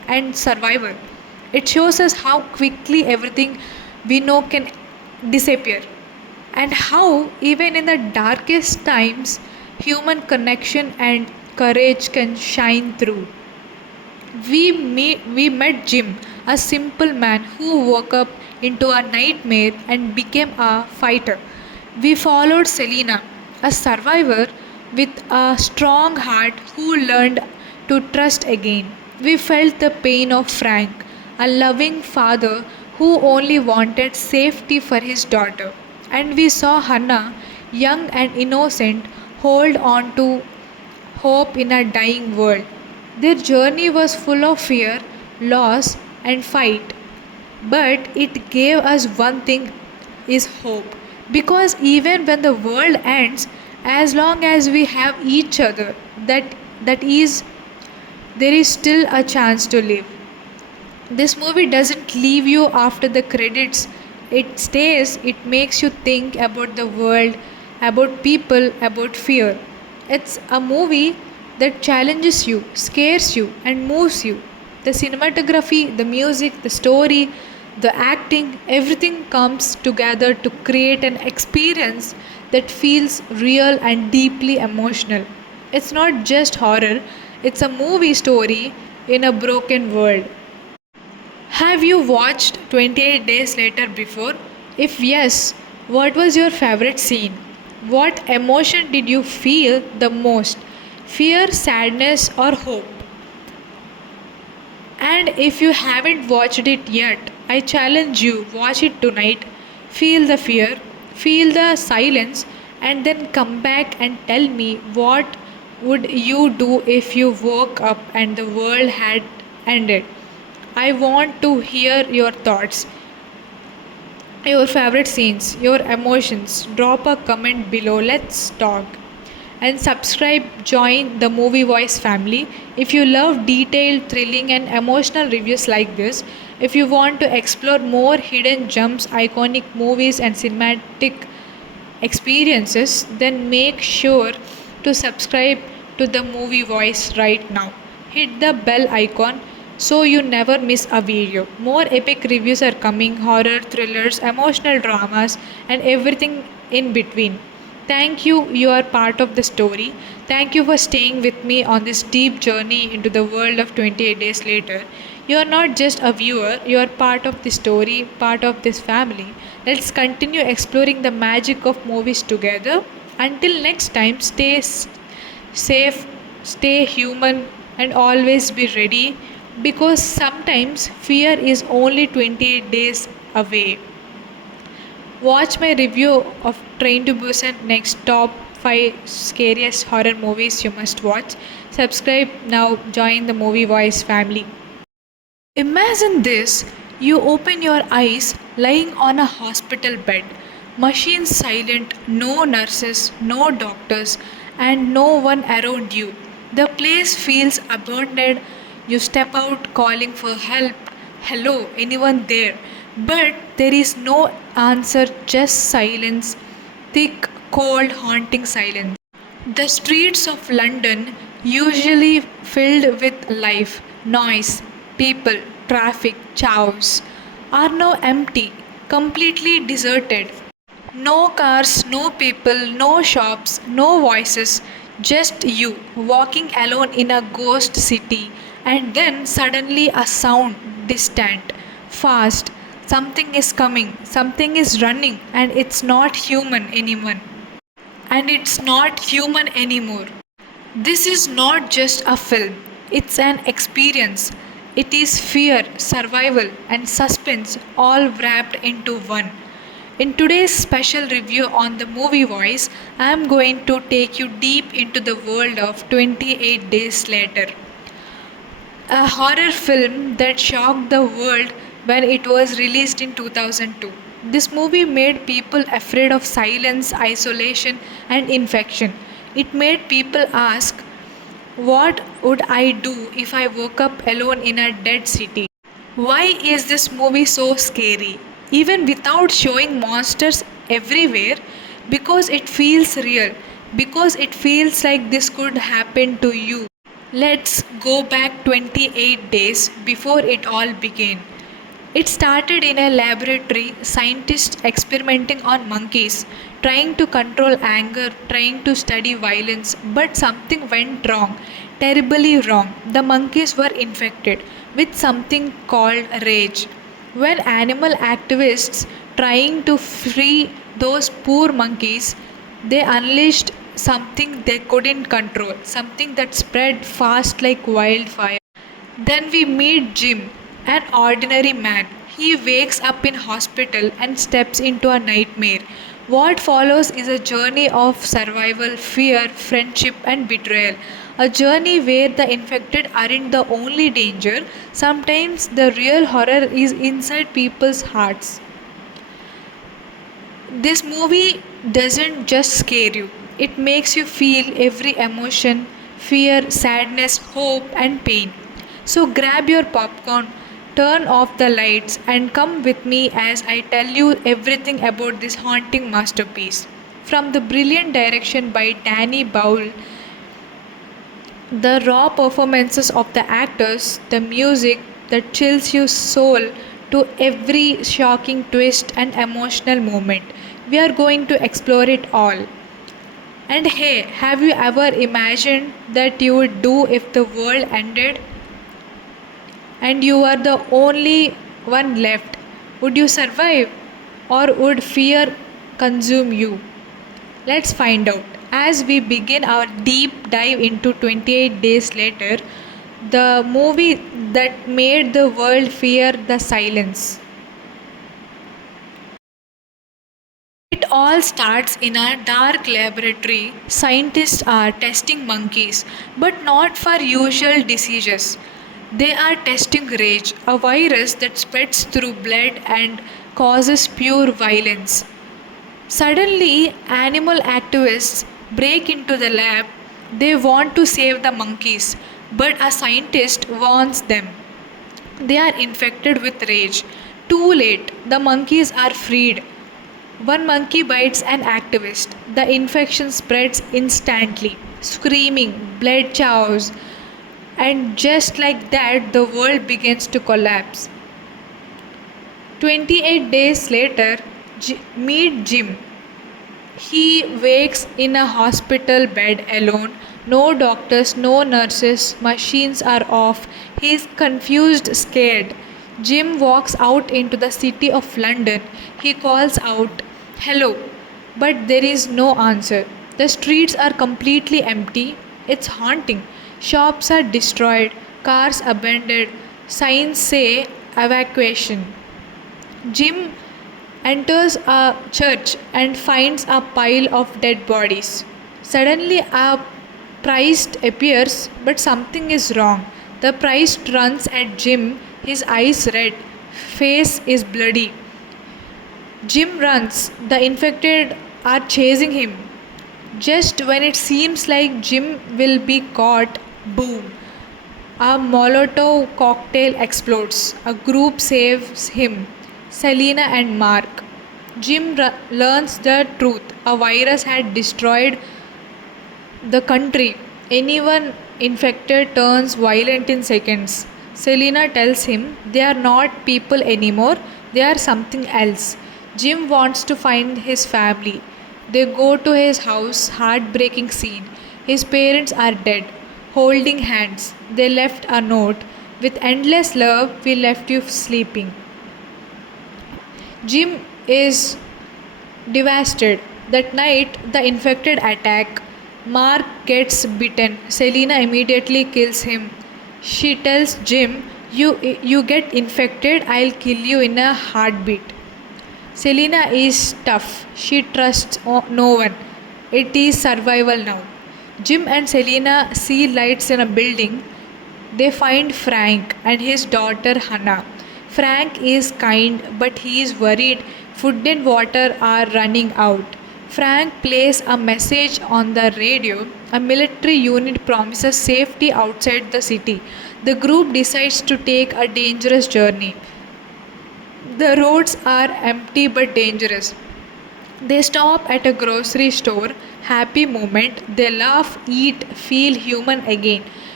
and survival. It shows us how quickly everything we know can disappear, and how, even in the darkest times, human connection and courage can shine through. We met Jim, a simple man who woke up into a nightmare and became a fighter. We followed Selena, a survivor with a strong heart who learned to trust again. We felt the pain of Frank, a loving father who only wanted safety for his daughter. And we saw Hannah, young and innocent, hold on to hope in a dying world. Their journey was full of fear, loss, and fight, but it gave us one thing, is hope. Because even when the world ends, as long as we have each other, that is there is still a chance to live. This movie doesn't leave you after the credits. It stays, it makes you think about the world, about people, about fear. It's a movie that challenges you, scares you, and moves you. The cinematography, the music, the story, the acting, everything comes together to create an experience that feels real and deeply emotional. It's not just horror, it's a movie story in a broken world. Have you watched 28 Days Later before? If yes, what was your favorite scene? What emotion did you feel the most? Fear, sadness, or hope? And if you haven't watched it yet, I challenge you, watch it tonight. Feel the fear, feel the silence, and then come back and tell me what would you do if you woke up and the world had ended. I want to hear your thoughts, your favorite scenes, your emotions. Drop a comment below. Let's talk. And subscribe, join the Movie Voice family. If you love detailed, thrilling, and emotional reviews like this, if you want to explore more hidden gems, iconic movies, and cinematic experiences, then make sure to subscribe to the Movie Voice right now. Hit the bell icon so you never miss a video. More epic reviews are coming, horror, thrillers, emotional dramas, and everything in between. Thank you, you are part of the story. Thank you for staying with me on this deep journey into the world of 28 Days Later. You are not just a viewer, you are part of the story, part of this family. Let's continue exploring the magic of movies together. Until next time, safe, stay human, and always be ready, because sometimes fear is only 28 days away. Watch my review of Train to Busan next, top 5 scariest horror movies you must watch. Subscribe now, join the Movie Voice family. Imagine this, you open your eyes lying on a hospital bed, machines silent, no nurses, no doctors, and no one around you. The place feels abandoned. You step out calling for help. Hello, anyone there? But there is no answer, just silence, thick, cold, haunting silence. The streets of London, usually filled with life, noise, people, traffic, chaos, are now empty, completely deserted. No cars, no people, no shops, no voices, just you walking alone in a ghost city, and then suddenly a sound, distant, fast. Something is coming, something is running, and it's not human anymore. And it's not human anymore. This is not just a film, it's an experience. It is fear, survival, and suspense all wrapped into one. In today's special review on the Movie Voice, I am going to take you deep into the world of 28 Days Later, a horror film that shocked the world when it was released in 2002. This movie made people afraid of silence, isolation, and infection. It made people ask, what would I do if I woke up alone in a dead city? Why is this movie so scary? Even without showing monsters everywhere, because it feels real, because it feels like this could happen to you. Let's go back 28 days before it all began. It started in a laboratory, scientists experimenting on monkeys, trying to control anger, trying to study violence, but something went wrong, terribly wrong. The monkeys were infected with something called rage. When animal activists trying to free those poor monkeys, they unleashed something they couldn't control, something that spread fast like wildfire. Then we meet Jim, an ordinary man. He wakes up in hospital and steps into a nightmare. What follows is a journey of survival, fear, friendship, and betrayal. A journey where the infected aren't the only danger. Sometimes the real horror is inside people's hearts. This movie doesn't just scare you, it makes you feel every emotion, fear, sadness, hope, and pain. So grab your popcorn, turn off the lights, and come with me as I tell you everything about this haunting masterpiece. From the brilliant direction by Danny Bowl, the raw performances of the actors, the music that chills your soul, to every shocking twist and emotional moment. We are going to explore it all. And hey, have you ever imagined that you would do if the world ended and you are the only one left? Would you survive or would fear consume you? Let's find out. As we begin our deep dive into 28 days later, the movie that made the world fear the silence. It all starts in a dark laboratory. Scientists are testing monkeys, but not for usual diseases. They are testing rage, a virus that spreads through blood and causes pure violence. Suddenly, animal activists break into the lab. They want to save the monkeys, but a scientist warns them. They are infected with rage. Too late, the monkeys are freed. One monkey bites an activist. The infection spreads instantly. Screaming, blood chows, and just like that, the world begins to collapse. 28 days later, meet Jim. He wakes in a hospital bed alone. No doctors, no nurses, machines are off. He is confused, scared. Jim walks out into the city of London. He calls out, "Hello," but there is no answer. The streets are completely empty. It's haunting. Shops are destroyed, cars abandoned, signs say evacuation. Jim enters a church and finds a pile of dead bodies. Suddenly, a priest appears, but something is wrong. The priest runs at Jim, his eyes red, face is bloody. Jim runs, the infected are chasing him. Just when it seems like Jim will be caught, boom! A Molotov cocktail explodes. A group saves him, Selena and Mark. Jim learns the truth. A virus had destroyed the country. Anyone infected turns violent in seconds. Selena tells him they are not people anymore, they are something else. Jim wants to find his family. They go to his house, heartbreaking scene. His parents are dead, holding hands. They left a note. With endless love, we left you sleeping. Jim is devastated. That night, the infected attack. Mark gets bitten. Selena immediately kills him. She tells Jim, you get infected, I'll kill you in a heartbeat. Selena is tough. She trusts no one. It is survival now. Jim and Selena see lights in a building. They find Frank and his daughter Hannah. Frank is kind, but he is worried food and water are running out. Frank plays a message on the radio. A military unit promises safety outside the city. The group decides to take a dangerous journey. The roads are empty but dangerous. They stop at a grocery store, happy moment. They laugh, eat, feel human again.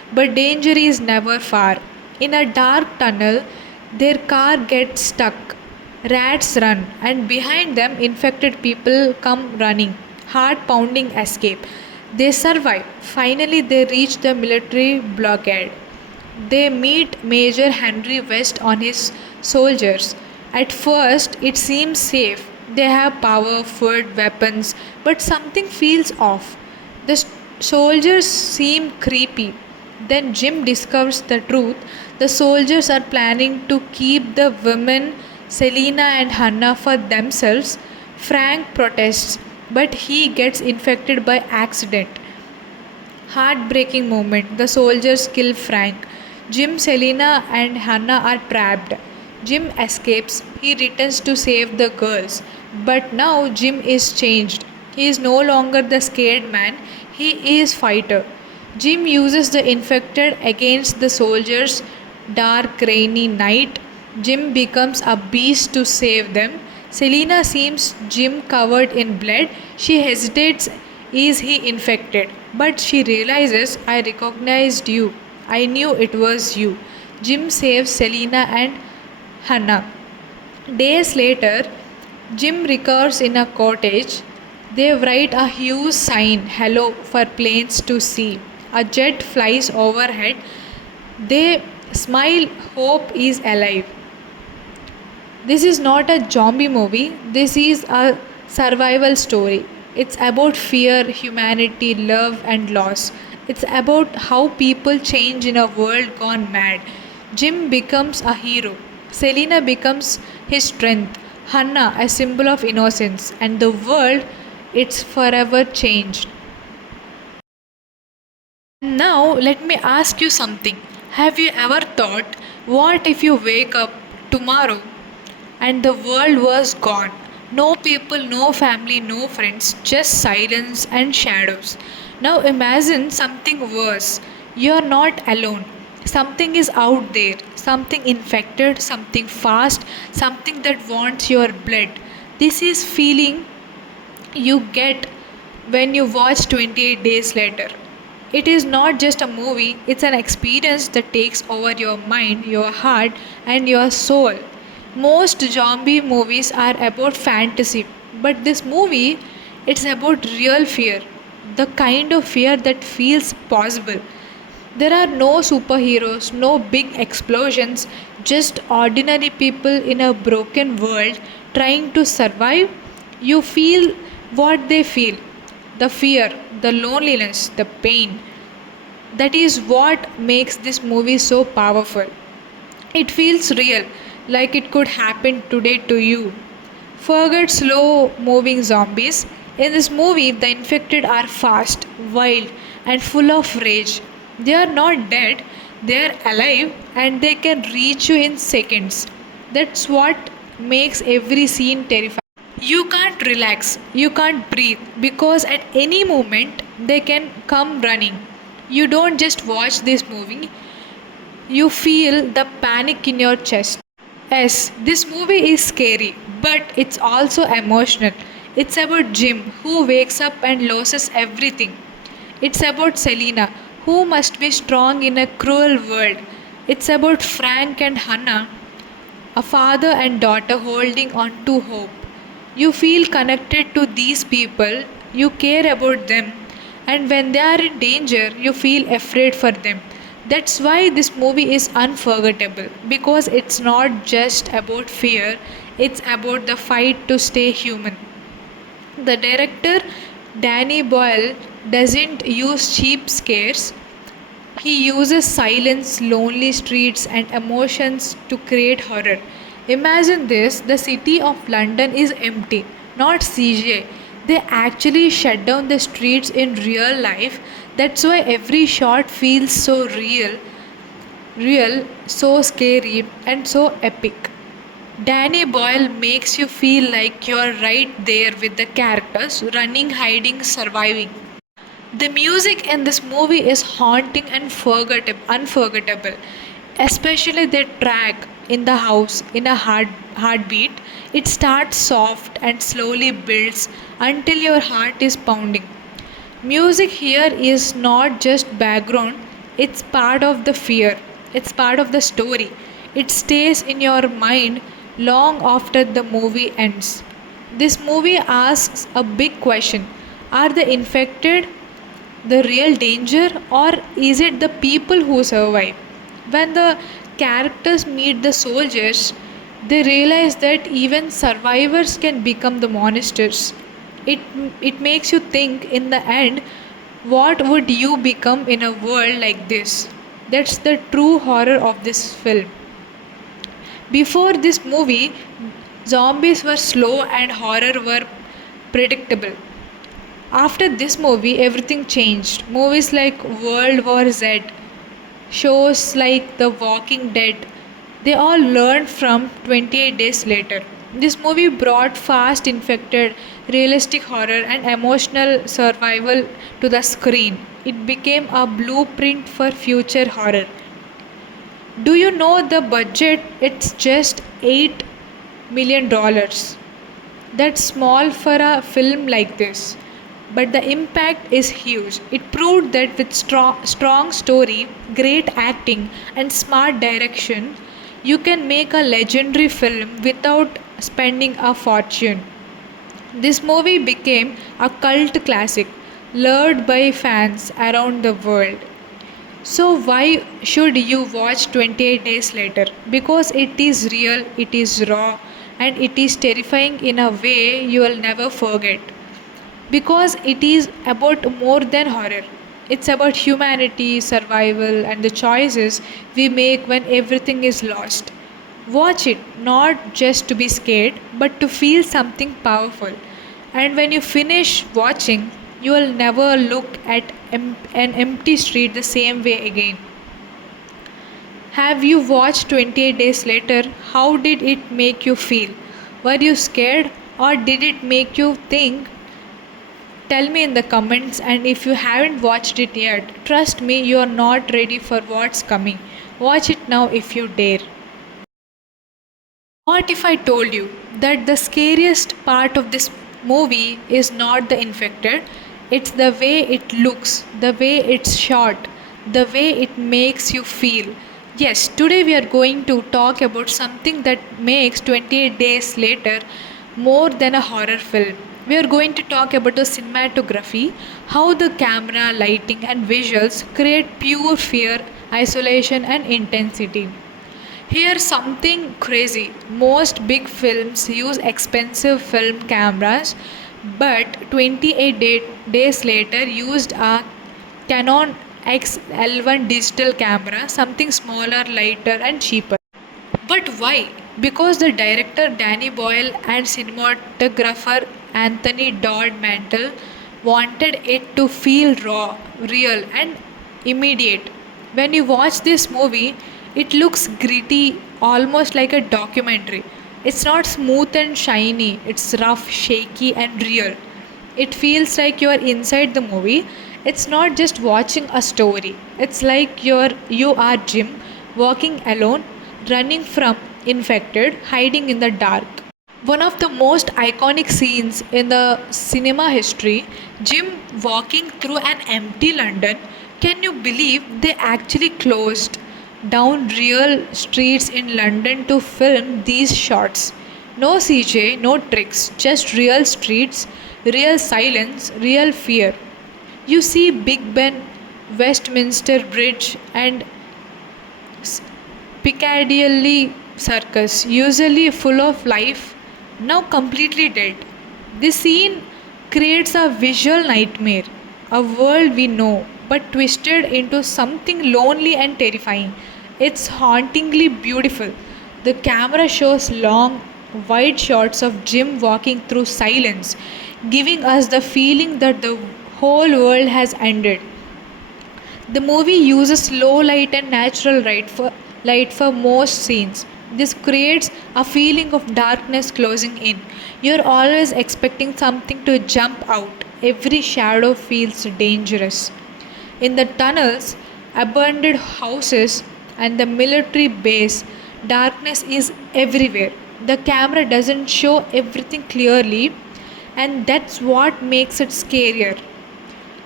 but danger is never far. In a dark tunnel, their car gets stuck. Rats run, and behind them, infected people come running. Heart pounding escape. They survive. Finally, they reach the military blockade. They meet Major Henry West on his soldiers. At first, it seems safe. They have power, food, weapons, but something feels off. The soldiers seem creepy. Then Jim discovers the truth. The soldiers are planning to keep the women, Selina and Hannah, for themselves. Frank protests, but he gets infected by accident. Heartbreaking moment. The soldiers kill Frank. Jim, Selina, and Hannah are trapped. Jim escapes. He returns to save the girls. But now Jim is changed. He is no longer the scared man. He is fighter. Jim uses the infected against the soldiers. Dark, rainy night. Jim becomes a beast to save them. Selina sees Jim covered in blood. She hesitates. Is he infected? But she realizes, I recognized you. I knew it was you. Jim saves Selina and Hannah. Days later, Jim recovers in a cottage. They write a huge sign, hello, for planes to see. A jet flies overhead. They smile, hope is alive. This is not a zombie movie, this is a survival story. It's about fear, humanity, love, and loss. It's about how people change in a world gone mad. Jim becomes a hero. Selina becomes his strength. Hannah, a symbol of innocence. And the world, it's forever changed. Now, let me ask you something. Have you ever thought, what if you wake up tomorrow and the world was gone? No people, no family, no friends, just silence and shadows. Now imagine something worse. You are not alone. Something is out there, something infected, something fast, something that wants your blood. This is feeling you get when you watch 28 days later. It is not just a movie, it's an experience that takes over your mind, your heart, and your soul. Most zombie movies are about fantasy, but this movie it's about real fear, the kind of fear that feels possible. There are no superheroes, no big explosions, just ordinary people in a broken world trying to survive. You feel what they feel, the fear, the loneliness, the pain. That is what makes this movie so powerful. It feels real, like it could happen today to you. Forget slow moving zombies. In this movie, the infected are fast, wild, and full of rage. They are not dead, they are alive, and they can reach you in seconds. That's what makes every scene terrifying. You can't relax, you can't breathe because at any moment they can come running. You don't just watch this movie, you feel the panic in your chest. Yes, this movie is scary, but it's also emotional. It's about Jim, who wakes up and loses everything. It's about Selina, who must be strong in a cruel world. It's about Frank and Hannah, a father and daughter holding on to hope. You feel connected to these people, you care about them, and when they are in danger, you feel afraid for them. That's why this movie is unforgettable because it's not just about fear, it's about the fight to stay human. The director Danny Boyle doesn't use cheap scares. He uses silence, lonely streets, and emotions to create horror. Imagine this, the city of London is empty, not CGI. They actually shut down the streets in real life. That's why every shot feels so real, so scary, and so epic. Danny Boyle makes you feel like you're right there with the characters, running, hiding, surviving. The music in this movie is haunting and unforgettable, especially the track in the house in a heartbeat. It starts soft and slowly builds until your heart is pounding. Music here is not just background, It's part of the fear, it's part of the story. It stays in your mind long after the movie ends. This movie asks a big question. Are the infected the real danger, or is it the people who survive? When the characters meet the soldiers, they realize that even survivors can become the monsters. It, it makes you think in the end, what would you become in a world like this? That's the true horror of this film. Before this movie, zombies were slow and horror were predictable. After this movie, everything changed. Movies like World War Z, shows like The Walking Dead, they all learned from 28 Days Later. This movie brought fast infected, realistic horror, and emotional survival to the screen. It became a blueprint for future horror. Do you know the budget? It's just $8 million. That's small for a film like this, but the impact is huge. It proved that with strong story, great acting, and smart direction, you can make a legendary film without spending a fortune. This movie became a cult classic, loved by fans around the world. So, why should you watch 28 Days Later? Because it is real, it is raw, and it is terrifying in a way you will never forget. Because it is about more than horror, it's about humanity, survival, and the choices we make when everything is lost. Watch it not just to be scared, but to feel something powerful. And when you finish watching, you will never look at an empty street the same way again. Have you watched 28 Days Later? How did it make you feel? Were you scared, or did it make you think? Tell me in the comments, and if you haven't watched it yet, trust me, you are not ready for what's coming. Watch it now if you dare. What if I told you that the scariest part of this movie is not the infected, it's the way it looks, the way it's shot, the way it makes you feel? Yes, today we are going to talk about something that makes 28 Days Later more than a horror film. We are going to talk about the cinematography, how the camera, lighting, and visuals create pure fear, isolation, and intensity. Here's something crazy. Most big films use expensive film cameras, but days later used a Canon XL1 digital camera, something smaller, lighter, and cheaper. But why? Because the director Danny Boyle and cinematographer Anthony Dodd Mantle wanted it to feel raw, real, and immediate. When you watch this movie, it looks gritty, almost like a documentary. It's not smooth and shiny, it's rough, shaky, and real. It feels like you are inside the movie. It's not just watching a story. It's like you are Jim walking alone, running from infected, hiding in the dark. One of the most iconic scenes in the cinema history, Jim walking through an empty London. Can you believe they actually closed down real streets in London to film these shots? No CJ, no tricks, just real streets, real silence, real fear. You see Big Ben, Westminster Bridge, and Piccadilly Circus, usually full of life, now completely dead. This scene creates a visual nightmare, a world we know, but twisted into something lonely and terrifying. It's hauntingly beautiful. The camera shows long, wide shots of Jim walking through silence, giving us the feeling that the whole world has ended. The movie uses low light and natural light for most scenes. This creates a feeling of darkness closing in. You're always expecting something to jump out. Every shadow feels dangerous. In the tunnels, abandoned houses, and the military base, darkness is everywhere. The camera doesn't show everything clearly, and that's what makes it scarier.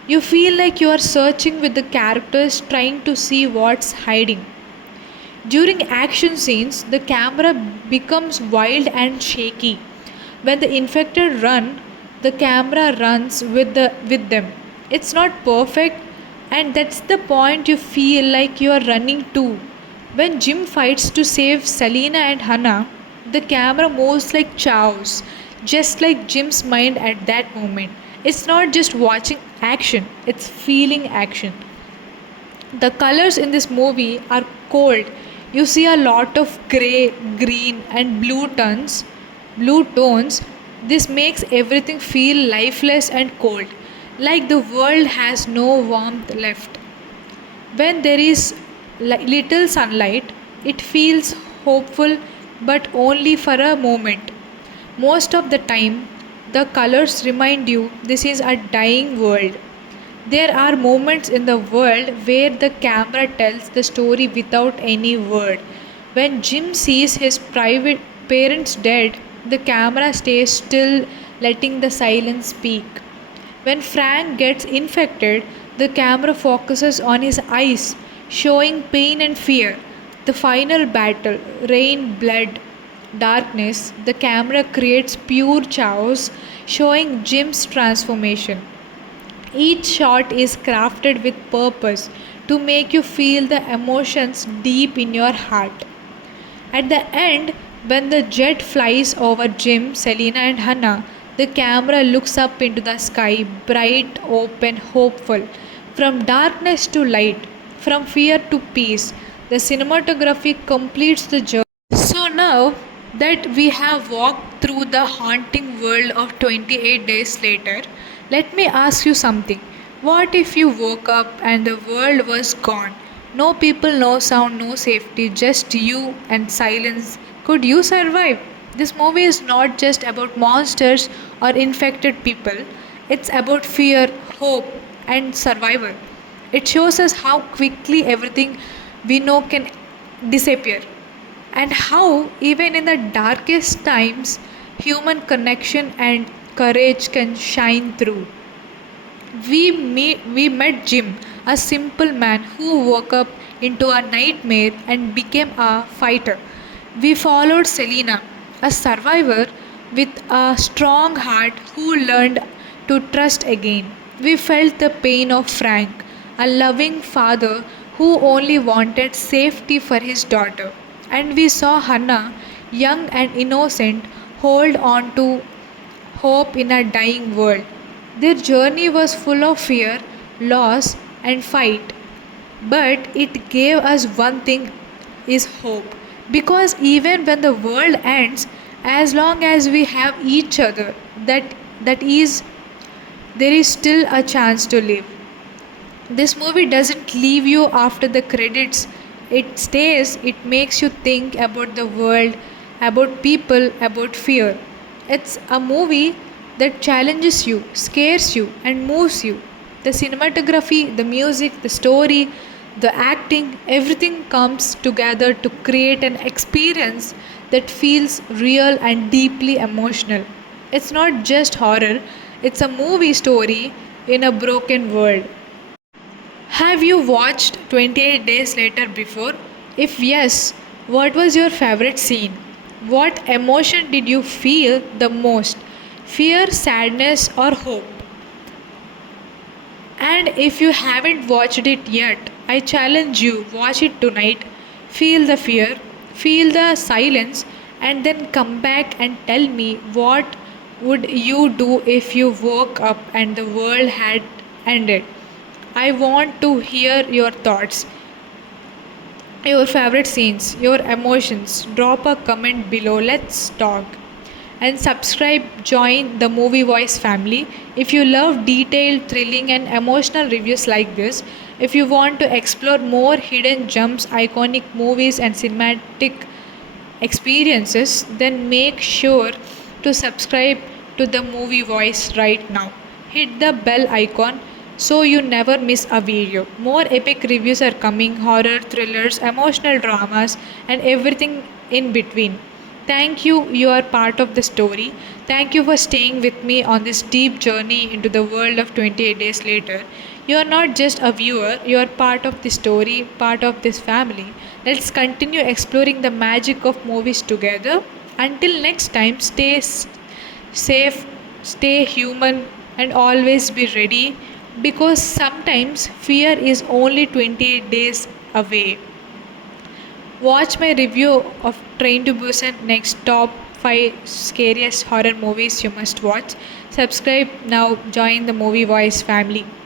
You feel like you are searching with the characters trying to see what's hiding. During action scenes, the camera becomes wild and shaky. When the infected run, the camera runs with them. It's not perfect, and that's the point you feel like you are running too. When Jim fights to save Selena and Hannah, the camera moves like chows, just like Jim's mind at that moment. It's not just watching action, it's feeling action. The colors in this movie are cold. You see a lot of gray, green, and blue tones. This makes everything feel lifeless and cold, like the world has no warmth left. When there is little sunlight, it feels hopeful, but only for a moment. Most of the time, the colors remind you this is a dying world. There are moments in the world where the camera tells the story without any word. When Jim sees his private parents dead, the camera stays still, letting the silence speak. When Frank gets infected, the camera focuses on his eyes, showing pain and fear. The final battle, rain, blood, darkness, the camera creates pure chaos, showing Jim's transformation. Each shot is crafted with purpose to make you feel the emotions deep in your heart. At the end, when the jet flies over Jim, Selena, and Hannah, the camera looks up into the sky, bright, open, hopeful. From darkness to light, from fear to peace, the cinematography completes the journey. So now that we have walked through the haunting world of 28 days later, let me ask you something. What if you woke up and the world was gone? No people, no sound, no safety, just you and silence. Could you survive? This movie is not just about monsters or infected people, it's about fear, hope, and survival. It shows us how quickly everything we know can disappear, and how, even in the darkest times, human connection and courage can shine through. We met Jim, a simple man who woke up into a nightmare and became a fighter. We followed Selena, a survivor with a strong heart who learned to trust again. We felt the pain of Frank, a loving father who only wanted safety for his daughter. And we saw Hannah, young and innocent, hold on to hope in a dying world. Their journey was full of fear, loss, and fight, but it gave us one thing, is hope. Because even when the world ends, as long as we have each other, that is there is still a chance to live. This movie doesn't leave you after the credits. It stays, it makes you think about the world, about people, about fear. It's a movie that challenges you, scares you, and moves you. The cinematography, the music, the story, the acting, everything comes together to create an experience that feels real and deeply emotional. It's not just horror, it's a movie story in a broken world. Have you watched 28 Days Later before? If yes, what was your favorite scene? What emotion did you feel the most? Fear, sadness, or hope? And if you haven't watched it yet, I challenge you, watch it tonight. Feel the fear, feel the silence, and then come back and tell me what would you do if you woke up and the world had ended. I want to hear your thoughts, your favorite scenes, your emotions. Drop a comment below. Let's talk. And subscribe, join the Movie Voice family. If you love detailed, thrilling, and emotional reviews like this, if you want to explore more hidden gems, iconic movies, and cinematic experiences, then make sure to subscribe to the Movie Voice right now. Hit the bell icon so you never miss a video. More epic reviews are coming, horror, thrillers, emotional dramas, and everything in between. Thank you, you are part of the story. Thank you for staying with me on this deep journey into the world of 28 Days Later. You are not just a viewer, you are part of the story, part of this family. Let's continue exploring the magic of movies together. Until next time, safe, stay human, and always be ready because sometimes fear is only 28 days away. Watch my review of Train to Busan next top 5 scariest horror movies you must watch. Subscribe now, join the Movie Voice family.